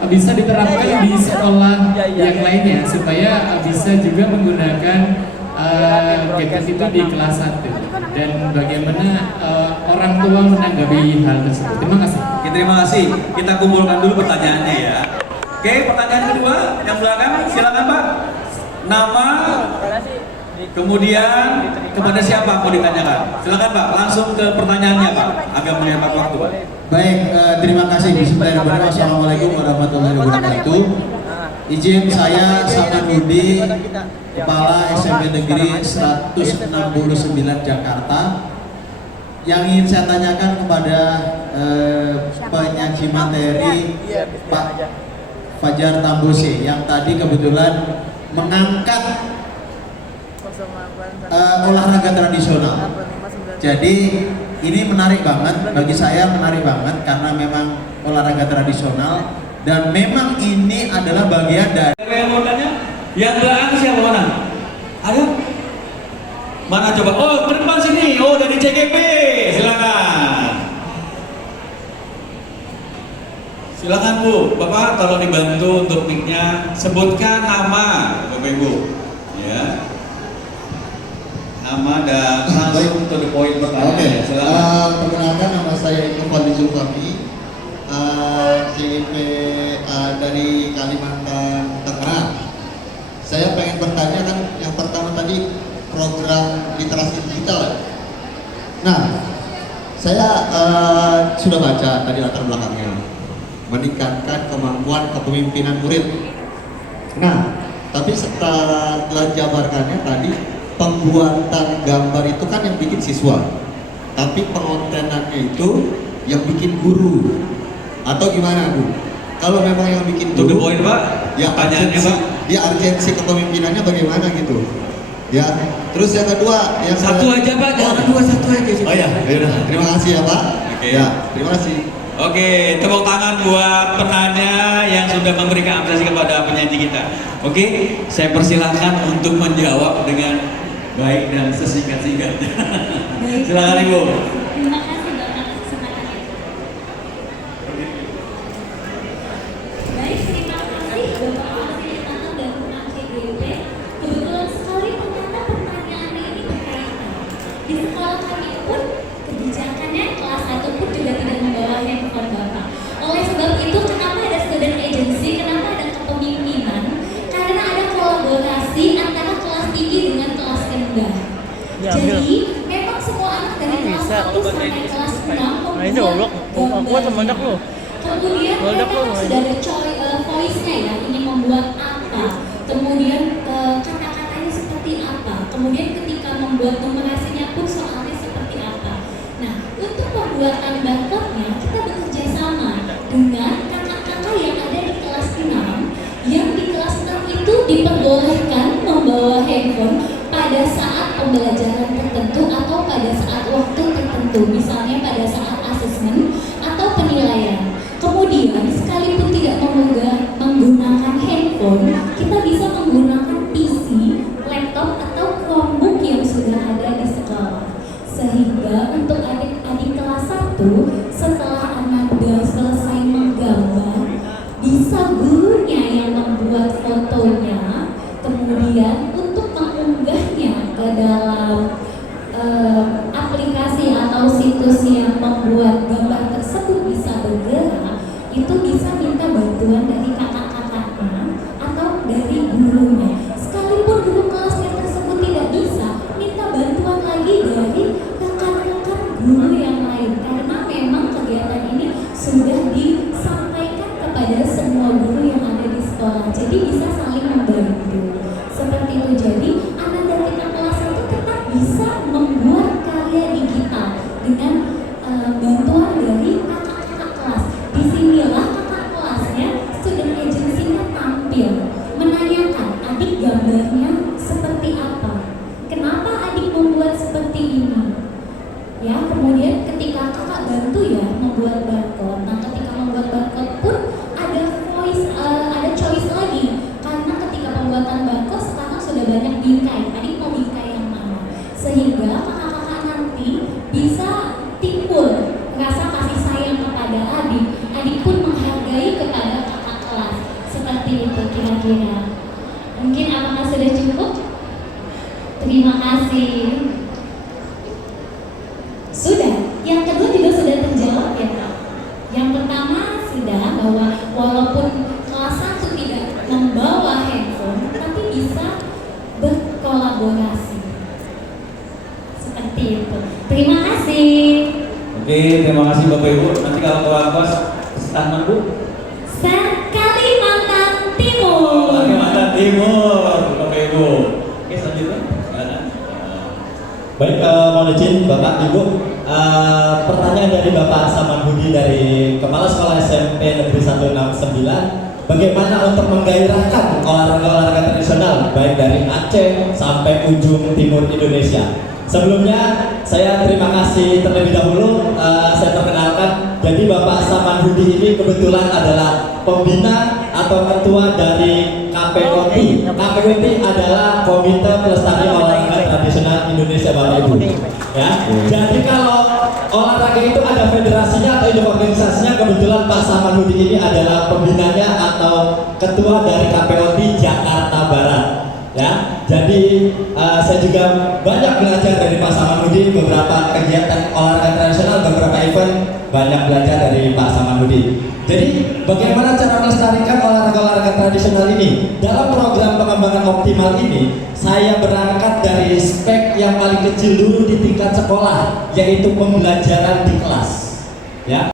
bisa diterapkan di sekolah yang lainnya supaya bisa juga menggunakan gadget itu di kelas 1. Dan bagaimana orang tua menanggapi hal tersebut. Terima kasih. Oke, terima kasih. Kita kumpulkan dulu pertanyaannya ya. Oke, pertanyaan kedua yang belakang, silakan Pak. Nama, kemudian kepada siapa mau ditanyakan. Silakan Pak, langsung ke pertanyaannya Pak. Agak menghemat waktu. Baik, terima kasih. Bismillahirrahmanirrahim. Assalamualaikum warahmatullahi wabarakatuh. Izin saya Saman Budi, Kepala SMP Negeri 169 Jakarta. Yang ingin saya tanyakan kepada penyaji materi Pak Fajar Tambose yang tadi kebetulan mengangkat olahraga tradisional. Jadi ini menarik banget, bagi saya menarik banget karena memang olahraga tradisional dan memang ini adalah bagian dari yang belakang siapa mana? Ada? Mana coba? Oh, ke depan sini. Oh, dari CGP. Silakan. Silakan Bu. Bapak tolong dibantu untuk mic-nya. Sebutkan nama Bapak Ibu. Ya. Nama dan langsung to the point pertanyaan. Oke. Silakan. Perkenalkan, nama saya Ibnu Fadli Zulfami, CGP dari Kalimantan Tengah. Saya pengen bertanya kan, yang pertama tadi program literasi digital. Nah, saya sudah baca tadi latar belakangnya, meningkatkan kemampuan kepemimpinan murid. Nah, tapi setelah jabarkannya tadi, pembuatan gambar itu kan yang bikin siswa, tapi pengontenannya itu yang bikin guru, atau gimana Bu? Kalau memang yang bikin guru, to the point Pak, ya pertanyaannya Pak. Ya urgensi kepemimpinannya bagaimana gitu? Ya, terus yang kedua, yang satu aja Pak, jangan dua, satu aja. Oh ya, terima kasih ya Pak. Oke. Ya, terima kasih. Oke, tepuk tangan buat penanya yang sudah memberikan apresiasi kepada penyaji kita. Oke, saya persilahkan untuk menjawab dengan baik dan sesingkat-singkatnya. Silakan Ibu. Terima kasih Bapak kesempatannya. Baik, terima kasih Bapak fasilitator dan Pak CGP. Kebetulan sekali ternyata pertanyaannya ini berkaitan. Di sekolah kami pun kebijakannya kelas 1 pun juga tidak membawa handphone Bapak. Oleh sebab itu kenapa ada student agency, kenapa ada kepemimpinan? Karena ada kolaborasi antara kelas tinggi dengan kelas rendah. Jadi memang semua anak dari kelas 1 sampai kelas 6 membuat gambar. Kemudian mereka sudah ada voice-nya ya, ingin membuat apa, kemudian kata-katanya seperti apa, kemudian ketika membuat numerasinya pun soalnya seperti apa. Nah, untuk pembuatan backup-nya kita bekerja sama dengan kakak-kakak yang ada di kelas 6 yang di diperbolehkan membawa handphone pada saat pembelajaran tertentu atau pada saat waktu tertentu, misalnya pada saat asesmen atau penilaian. Kemudian sekalipun tidak menggunakan handphone, kita bisa menggunakan PC, laptop atau Chromebook yang sudah ada di sekolah. Sehingga untuk adik-adik kelas 1, setelah Ananda selesai menggambar, bisa gurunya yang membuat fotonya, kemudian untuk mengunggahnya ke dalam aplikasi atau situs yang membuat gambar tersebut bisa bergerak, itu bisa minta bantuan dari kakak-kakaknya atau dari gurunya. Sekalipun guru kelasnya tersebut tidak bisa, minta bantuan lagi dari rekan-rekan guru yang lain, karena memang kegiatan ini sudah disampaikan kepada semua guru yang ada di sekolah, jadi bisa saling membantu seperti itu. Jadi anak dan kita kelas itu tetap bisa membuat karya digital dengan bantuan dari kakak-kakak kelas. Disinilah kakak kelasnya, student agency-nya tampil menanyakan adik gambarnya seperti apa, kenapa adik membuat seperti ini, ya. Kemudian ketika kakak bantu ya membuat barcode, nah ketika membuat barcode pun ada choice lagi, karena ketika pembuatan barcode sekarang sudah banyak bingkai, adik mau bingkai yang mana, sehingga kakak-kakak nanti bisa timbul rasa kasih sayang kepada adik, adik pun menghargai kepada kakak kelas, seperti itu kira-kira. Mungkin apakah sudah cukup? Terima kasih. Sudah, yang kedua juga sudah terjawab ya Kak. Yang pertama sudah, bahwa walaupun kelas 1 tidak membawa handphone, tapi bisa berkolaborasi. Seperti itu. Terima kasih. Oke, terima kasih Bapak Ibu. Nanti kalau keluar kelas, taman Bu. Kalimantan Timur. Kalimantan Timur, Bapak Ibu. Oke, selanjutnya. Baik, mohon izin Bapak Ibu, pertanyaan dari Bapak Saman Budi dari Kepala Sekolah SMP Negeri 169, bagaimana untuk menggairahkan olahraga-olahraga tradisional baik dari Aceh sampai ujung timur Indonesia. Sebelumnya saya terima kasih terlebih dahulu, saya perkenalkan, jadi Bapak Saman Budi ini kebetulan adalah pembina atau ketua dari KPOT. KPOT adalah Komite Pelestarian Olahraga Tradisional Indonesia, Bapak Ibu. Ya, jadi kalau olahraga itu ada federasinya atau induk organisasinya, kebetulan Pak Saman Budi ini adalah pembinanya atau ketua dari KPOT Jakarta Barat. Ya, jadi saya juga banyak belajar dari Pak Saman Budi, beberapa kegiatan olahraga tradisional, beberapa event banyak belajar dari Pak Saman Budi. Jadi bagaimana cara melestarikan olahraga-olahraga tradisional ini? Dalam program pengembangan optimal ini, saya berangkat dari spek yang paling kecil dulu di tingkat sekolah, yaitu pembelajaran di kelas. Ya.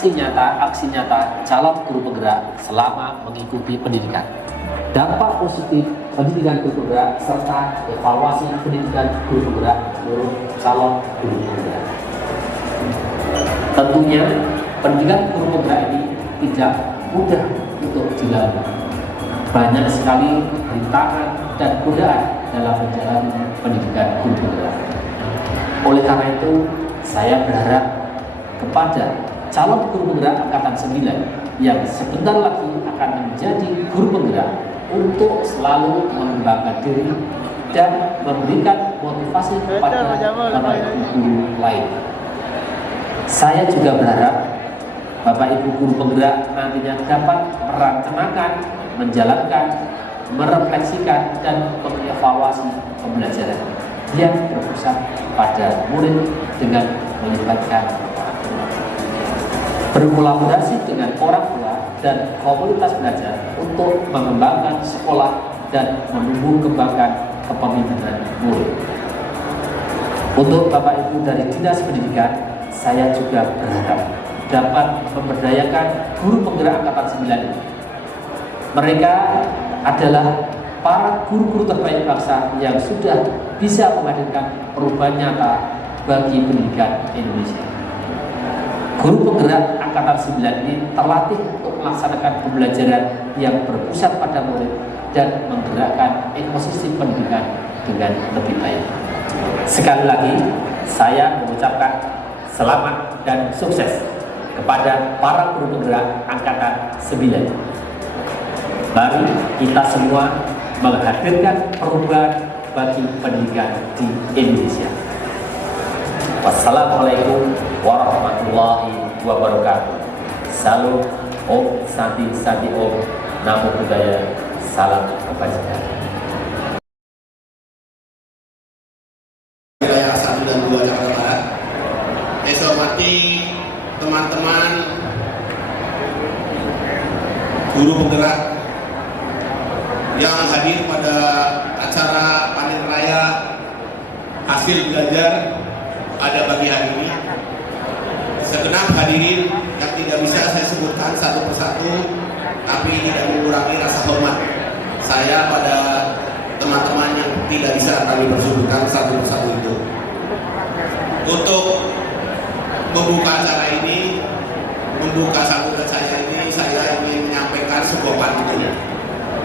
aksi nyata calon guru penggerak selama mengikuti pendidikan. Dampak positif pendidikan guru penggerak serta evaluasi pendidikan guru penggerak menurut calon guru penggerak. Tentunya pendidikan guru penggerak ini tidak mudah untuk dilalui. Banyak sekali rintangan dan godaan dalam menjalani pendidikan guru penggerak. Oleh karena itu, saya berharap kepada calon guru penggerak angkatan 9 yang sebentar lagi akan menjadi guru penggerak untuk selalu mengembangkan diri dan memberikan motivasi kepada para guru lain. Saya juga berharap Bapak Ibu guru penggerak nantinya dapat merencanakan, menjalankan, merefleksikan dan mengevaluasi pembelajaran yang berpusat pada murid dengan melibatkan berkolaborasi dengan orang tua dan komunitas belajar untuk mengembangkan sekolah dan menumbuh kembangkan kepemimpinan murid. Untuk Bapak Ibu dari Dinas Pendidikan, saya juga berharap dapat memberdayakan guru penggerak angkatan 9 ini. Mereka adalah para guru-guru terbaik bangsa yang sudah bisa menghadirkan perubahan nyata bagi pendidikan Indonesia. Guru penggerak angkatan 9 ini terlatih untuk melaksanakan pembelajaran yang berpusat pada murid dan menggerakkan ekosistem pendidikan dengan lebih baik. Sekali lagi, saya mengucapkan selamat dan sukses kepada para guru penggerak angkatan 9. Mari kita semua menghadirkan perubahan bagi pendidikan di Indonesia. Wassalamualaikum warahmatullahi wabarakatuh. Salam Om Santi Santi Om, Namo Buddhaya, salam kebajikan. Wilayah 1 dan 2 Jakarta Barat. Saya hormati teman-teman guru penggerak yang hadir pada acara panen raya hasil belajar pada pagi hari ini. Segenap hadirin yang tidak bisa saya sebutkan satu persatu, tapi tidak mengurangi rasa hormat saya pada teman-teman yang tidak bisa kami persebutkan satu persatu itu. Untuk membuka acara ini, membuka sambutan saya ini, saya ingin menyampaikan sebuah pantun.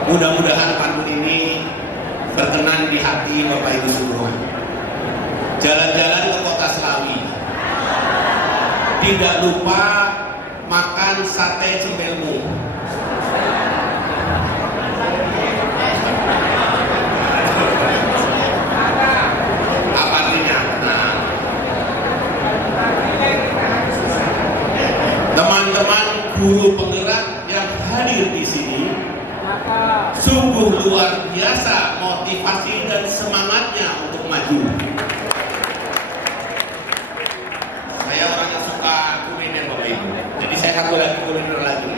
Mudah-mudahan pantun ini berkenan di hati Bapak Ibu semua. Jalan-jalan ke kota Selawi, tidak lupa makan sate cembelmu. Apa artinya? Nah, teman-teman guru penggerak yang hadir di sini, sungguh luar biasa motivasi dan semangatnya untuk maju. Saya orang yang suka kuliner Bapak Ibu, jadi saya satu lagi kuliner lagi.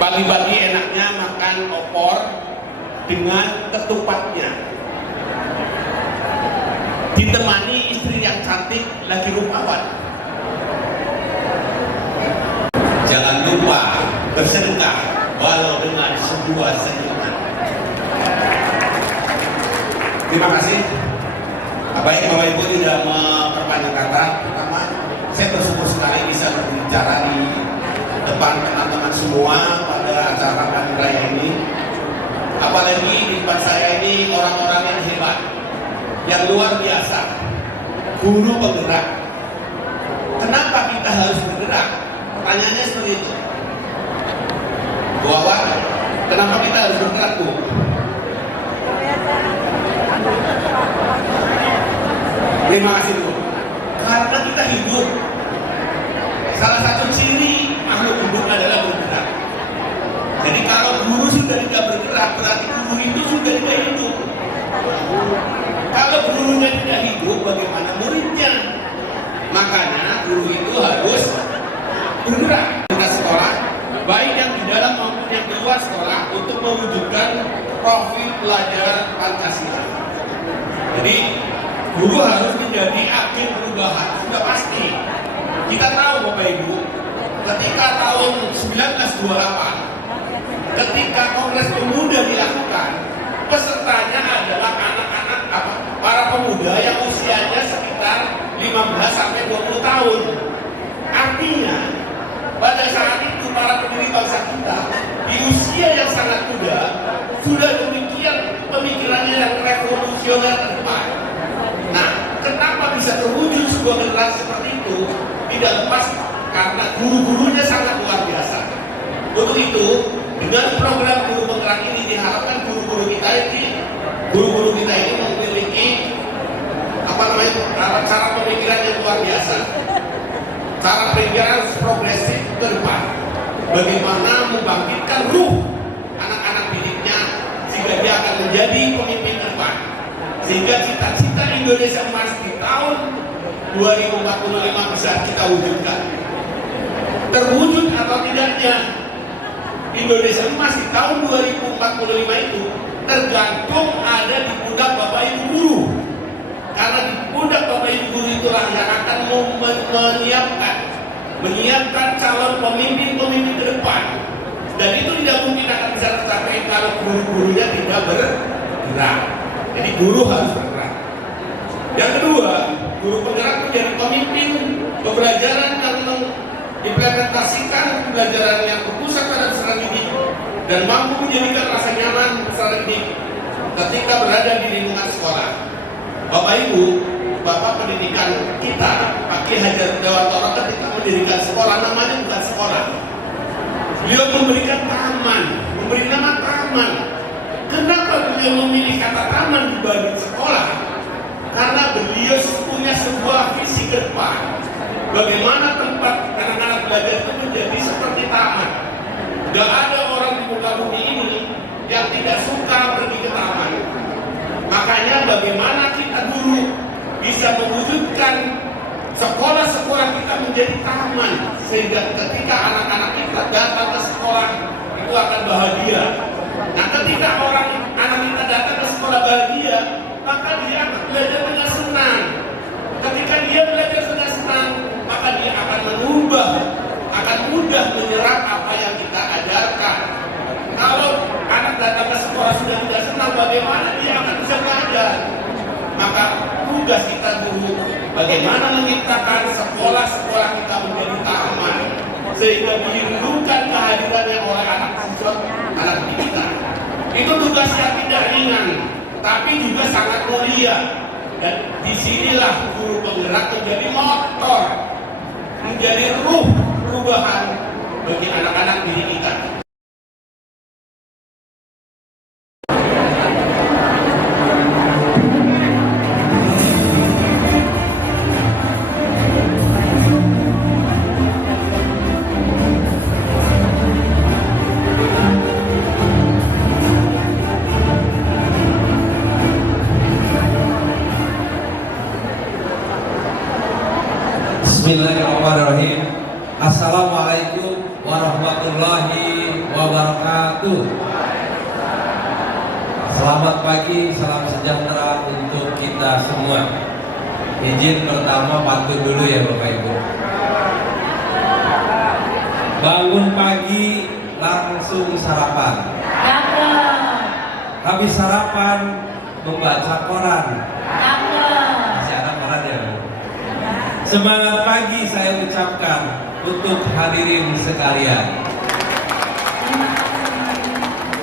Pagi-pagi enaknya makan opor dengan ketupatnya, ditemani istri yang cantik lagi rupawan. Jangan lupa bersedekah walau dengan sebuah senyuman. Terima kasih. Baik Bapak Ibu, tidak memperpanjang kata. Pertama, saya bersyukur sekali bisa berbicara di depan teman-teman semua pada acara panen raya ini. Apalagi di depan saya ini orang-orang yang hebat, yang luar biasa, guru penggerak. Kenapa kita harus bergerak? Pertanyaannya seperti itu. Bu Awan, kenapa kita harus bergerak, Bu? Terima kasih, Bu. Karena kita hidup. Salah satu ciri makhluk hidup adalah bergerak. Jadi kalau guru sudah tidak bergerak, berarti guru itu sudah tidak hidup. Kalau gurunya tidak hidup, bagaimana muridnya? Makanya guru itu harus bergerak. Kita sekolah, baik yang di dalam maupun yang di luar sekolah, untuk mewujudkan profil pelajar Pancasila. Jadi guru harus menjadi agen perubahan, sudah pasti. Kita tahu Bapak Ibu, ketika tahun 1928, ketika Kongres Pemuda dilakukan, pesertanya adalah anak-anak para pemuda yang usianya sekitar 15 sampai 20 tahun. Artinya, pada saat itu para pendiri bangsa kita di usia yang sangat muda sudah demikian pemikirannya yang revolusioner ke depan. Nah, kenapa bisa terwujud sebuah generasi seperti itu? Tidak lepas karena guru-gurunya sangat luar biasa. Untuk itu, dengan program guru penggerak ini diharapkan guru-guru kita ini memiliki cara pemikiran yang luar biasa, cara pemikiran progresif ke depan. Bagaimana membangkitkan ruh anak-anak didiknya sehingga dia akan menjadi pemimpin ke depan, sehingga cita-cita Indonesia Emas di tahun 2045 bisa kita wujudkan. Terwujud atau tidaknya Indonesia Emas di tahun 2045 itu tergantung ada di pundak Bapak Ibu guru. Karena di pundak Bapak Ibu guru itulah yang akan menyiapkan calon pemimpin-pemimpin ke depan. Dan itu tidak mungkin akan bisa tercapai kalau guru-gurunya tidak bergerak. Jadi guru harus bergerak. Yang kedua, guru penggerak menjadi pemimpin pembelajaran dan mengimplementasikan pembelajaran yang berpusat pada peserta didik dan mampu menjadikan rasa nyaman peserta didik ketika berada di lingkungan sekolah. Bapak Ibu, Bapak pendidikan kita, Pak Kiai Hajar Dewantoro ketika mendirikan sekolah, namanya bukan sekolah. Beliau memberikan taman, memberi nama taman. Kenapa beliau memilih kata taman dibanding sekolah? Karena beliau punya sebuah visi ke depan. Bagaimana tempat anak-anak belajar itu menjadi seperti taman. Gak ada orang di muka bumi ini yang tidak suka pergi ke taman. Makanya bagaimana kita dulu bisa mewujudkan sekolah-sekolah kita menjadi taman, sehingga ketika anak-anak kita datang ke sekolah itu akan bahagia. Nah, ketika anak kita datang ke sekolah bahagia, maka dia akan belajar dengan senang. Ketika dia belajar dengan senang, maka dia akan akan mudah menyerap apa yang kita ajarkan. Kalau anak datang ke sekolah sudah tidak senang, bagaimana dia akan bisa belajar? Maka tugas kita dulu bagaimana menciptakan sekolah-sekolah kita menjadi taman, sehingga dirindukan kehadirannya oleh anak siswa, anak didik kita. Itu tugas yang tidak ringan, tapi juga sangat mulia. Dan disinilah guru penggerak menjadi motor, menjadi ruh perubahan bagi anak-anak didik kita. Bismillahirrahmanirrahim. Assalamualaikum warahmatullahi wabarakatuh. Selamat pagi, salam sejahtera untuk kita semua. Izin pertama pantun dulu ya Bapak Ibu. Bangun pagi langsung sarapan. Habis sarapan membaca koran. Masih ada koran ya? Semangat pagi saya ucapkan untuk hadirin sekalian.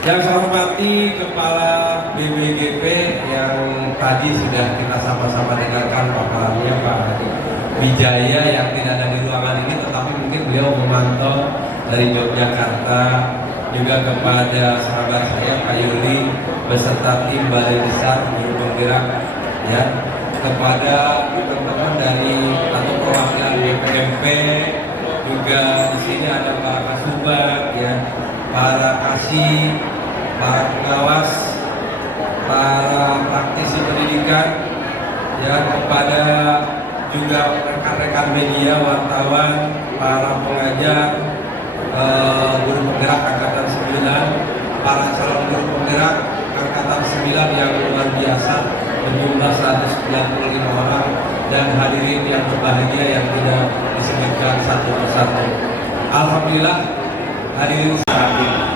Yang saya hormati Kepala BBGP yang tadi sudah kita sama-sama dengarkan paparannya Pak Wijaya yang tidak ada di ruangan ini, tetapi mungkin beliau memantau dari Yogyakarta. Juga kepada sahabat saya Pak Yuli beserta tim Balai Besar Guru Penggerak, ya, kepada teman-teman dari atau perwakilan BPMP, juga di sini ada Pak Kasubag, ya, para kasih, para pengawas, para praktisi pendidikan, ya, kepada juga rekan-rekan media, wartawan, para pengajar, guru penggerak angkatan 9, para calon guru penggerak angkatan 9 yang luar biasa berjumlah 195 orang, dan hadirin yang berbahagia yang tidak disebutkan satu persatu. Alhamdulillah hadirin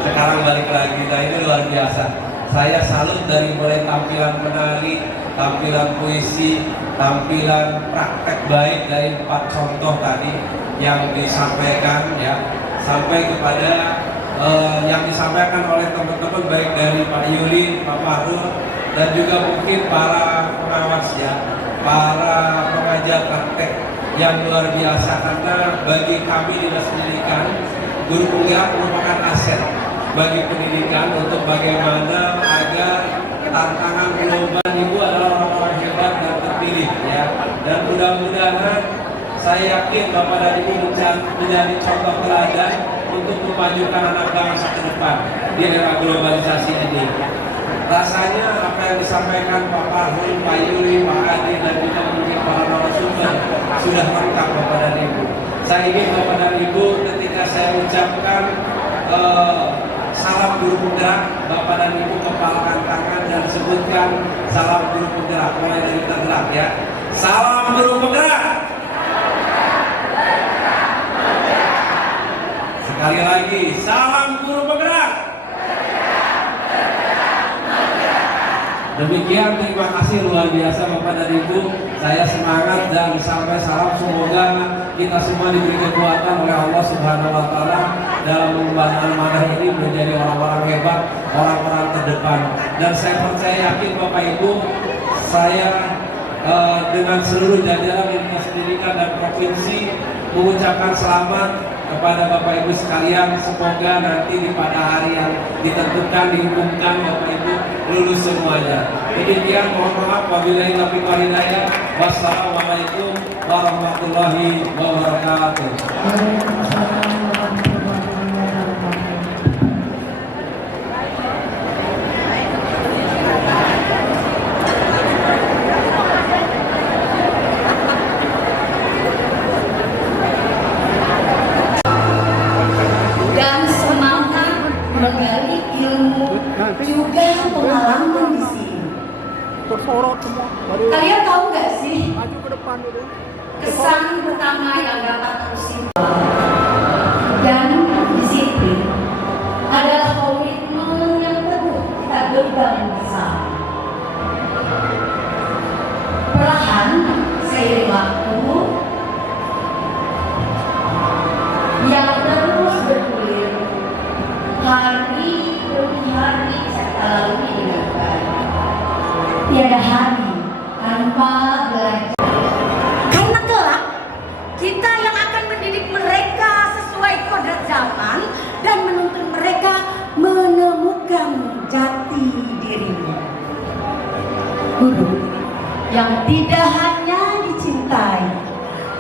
sekarang balik lagi, nah ini luar biasa. Saya salut dari mulai tampilan menari, tampilan puisi, tampilan praktek baik dari 4 contoh tadi yang disampaikan ya, sampai kepada yang disampaikan oleh teman-teman baik dari Pak Yuli, Pak Fahrul, dan juga mungkin para pengawas ya, para pengajar praktek yang luar biasa, karena bagi kami dinas pendidikan, guru penggerak merupakan aset bagi pendidikan untuk bagaimana agar tantangan global ibu adalah orang-orang hebat dan terpilih ya, dan mudah-mudahan saya yakin Bapak dan Ibu menjadi contoh teladan untuk memajukan anak bangsa ke depan di era globalisasi ini. Rasanya apa yang disampaikan Pak Fahrul, Pak Yuli, Pak Adi, dan juga mungkin para narasumber sudah lengkap Bapak dan Ibu. Saya ingin Bapak dan Ibu ketika saya ucapkan salam guru penggerak, Bapak dan Ibu kepalakan tangan dan sebutkan salam guru penggerak mulai dari tergerak ya. Salam guru penggerak. Sekali lagi, salam guru penggerak. Demikian, terima kasih luar biasa Bapak dan Ibu. Saya semangat dan sampai salam, semoga kita semua diberi kekuatan oleh Allah Subhanahu wa Ta'ala dalam mengemban amanah ini menjadi orang-orang hebat, orang-orang terdepan. Dan saya percaya yakin Bapak Ibu, saya dengan seluruh jajaran dinas pendidikan dan provinsi mengucapkan selamat kepada Bapak Ibu sekalian. Semoga nanti pada hari yang ditentukan, diumumkan Bapak Ibu lulus semuanya. Demikian, mohon maaf wabillahi taufiq wal hidayah. Wassalamualaikum warahmatullahi wabarakatuh. Dan semangat menggali ilmu juga pengalaman di sini. Kalian tahu nggak sih kesan pertama yang dapat tersimpan dan disiplin adalah komitmen yang teguh kita bergabung bersama. Perlahan seiring waktu yang terus bergulir, hari demi hari kita lalui dengan baik. Tiada hari tanpa belajar. Karena kelak kita yang akan mendidik mereka sesuai kodrat zaman dan menuntun mereka menemukan jati dirinya. Guru yang tidak hanya dicintai,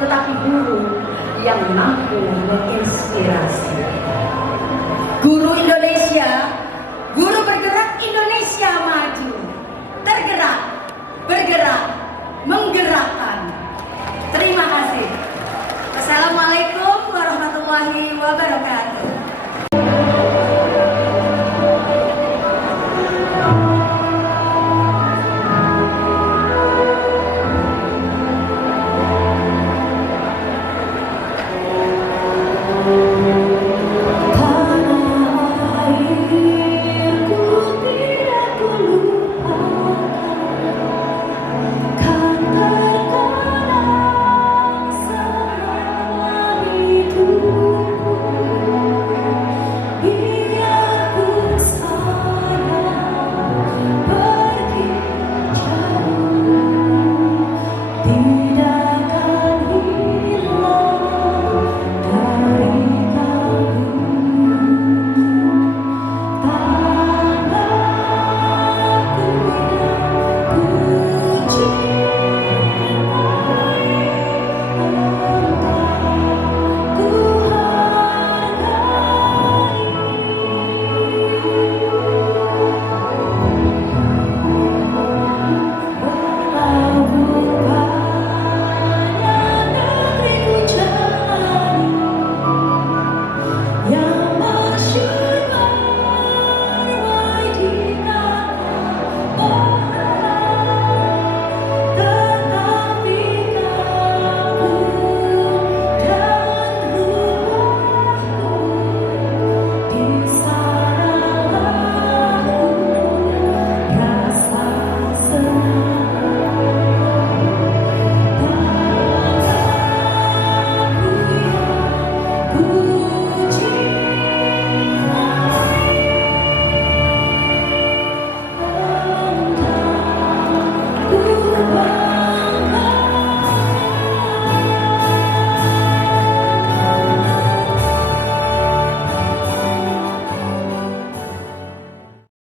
tetapi guru yang mampu menginspirasi.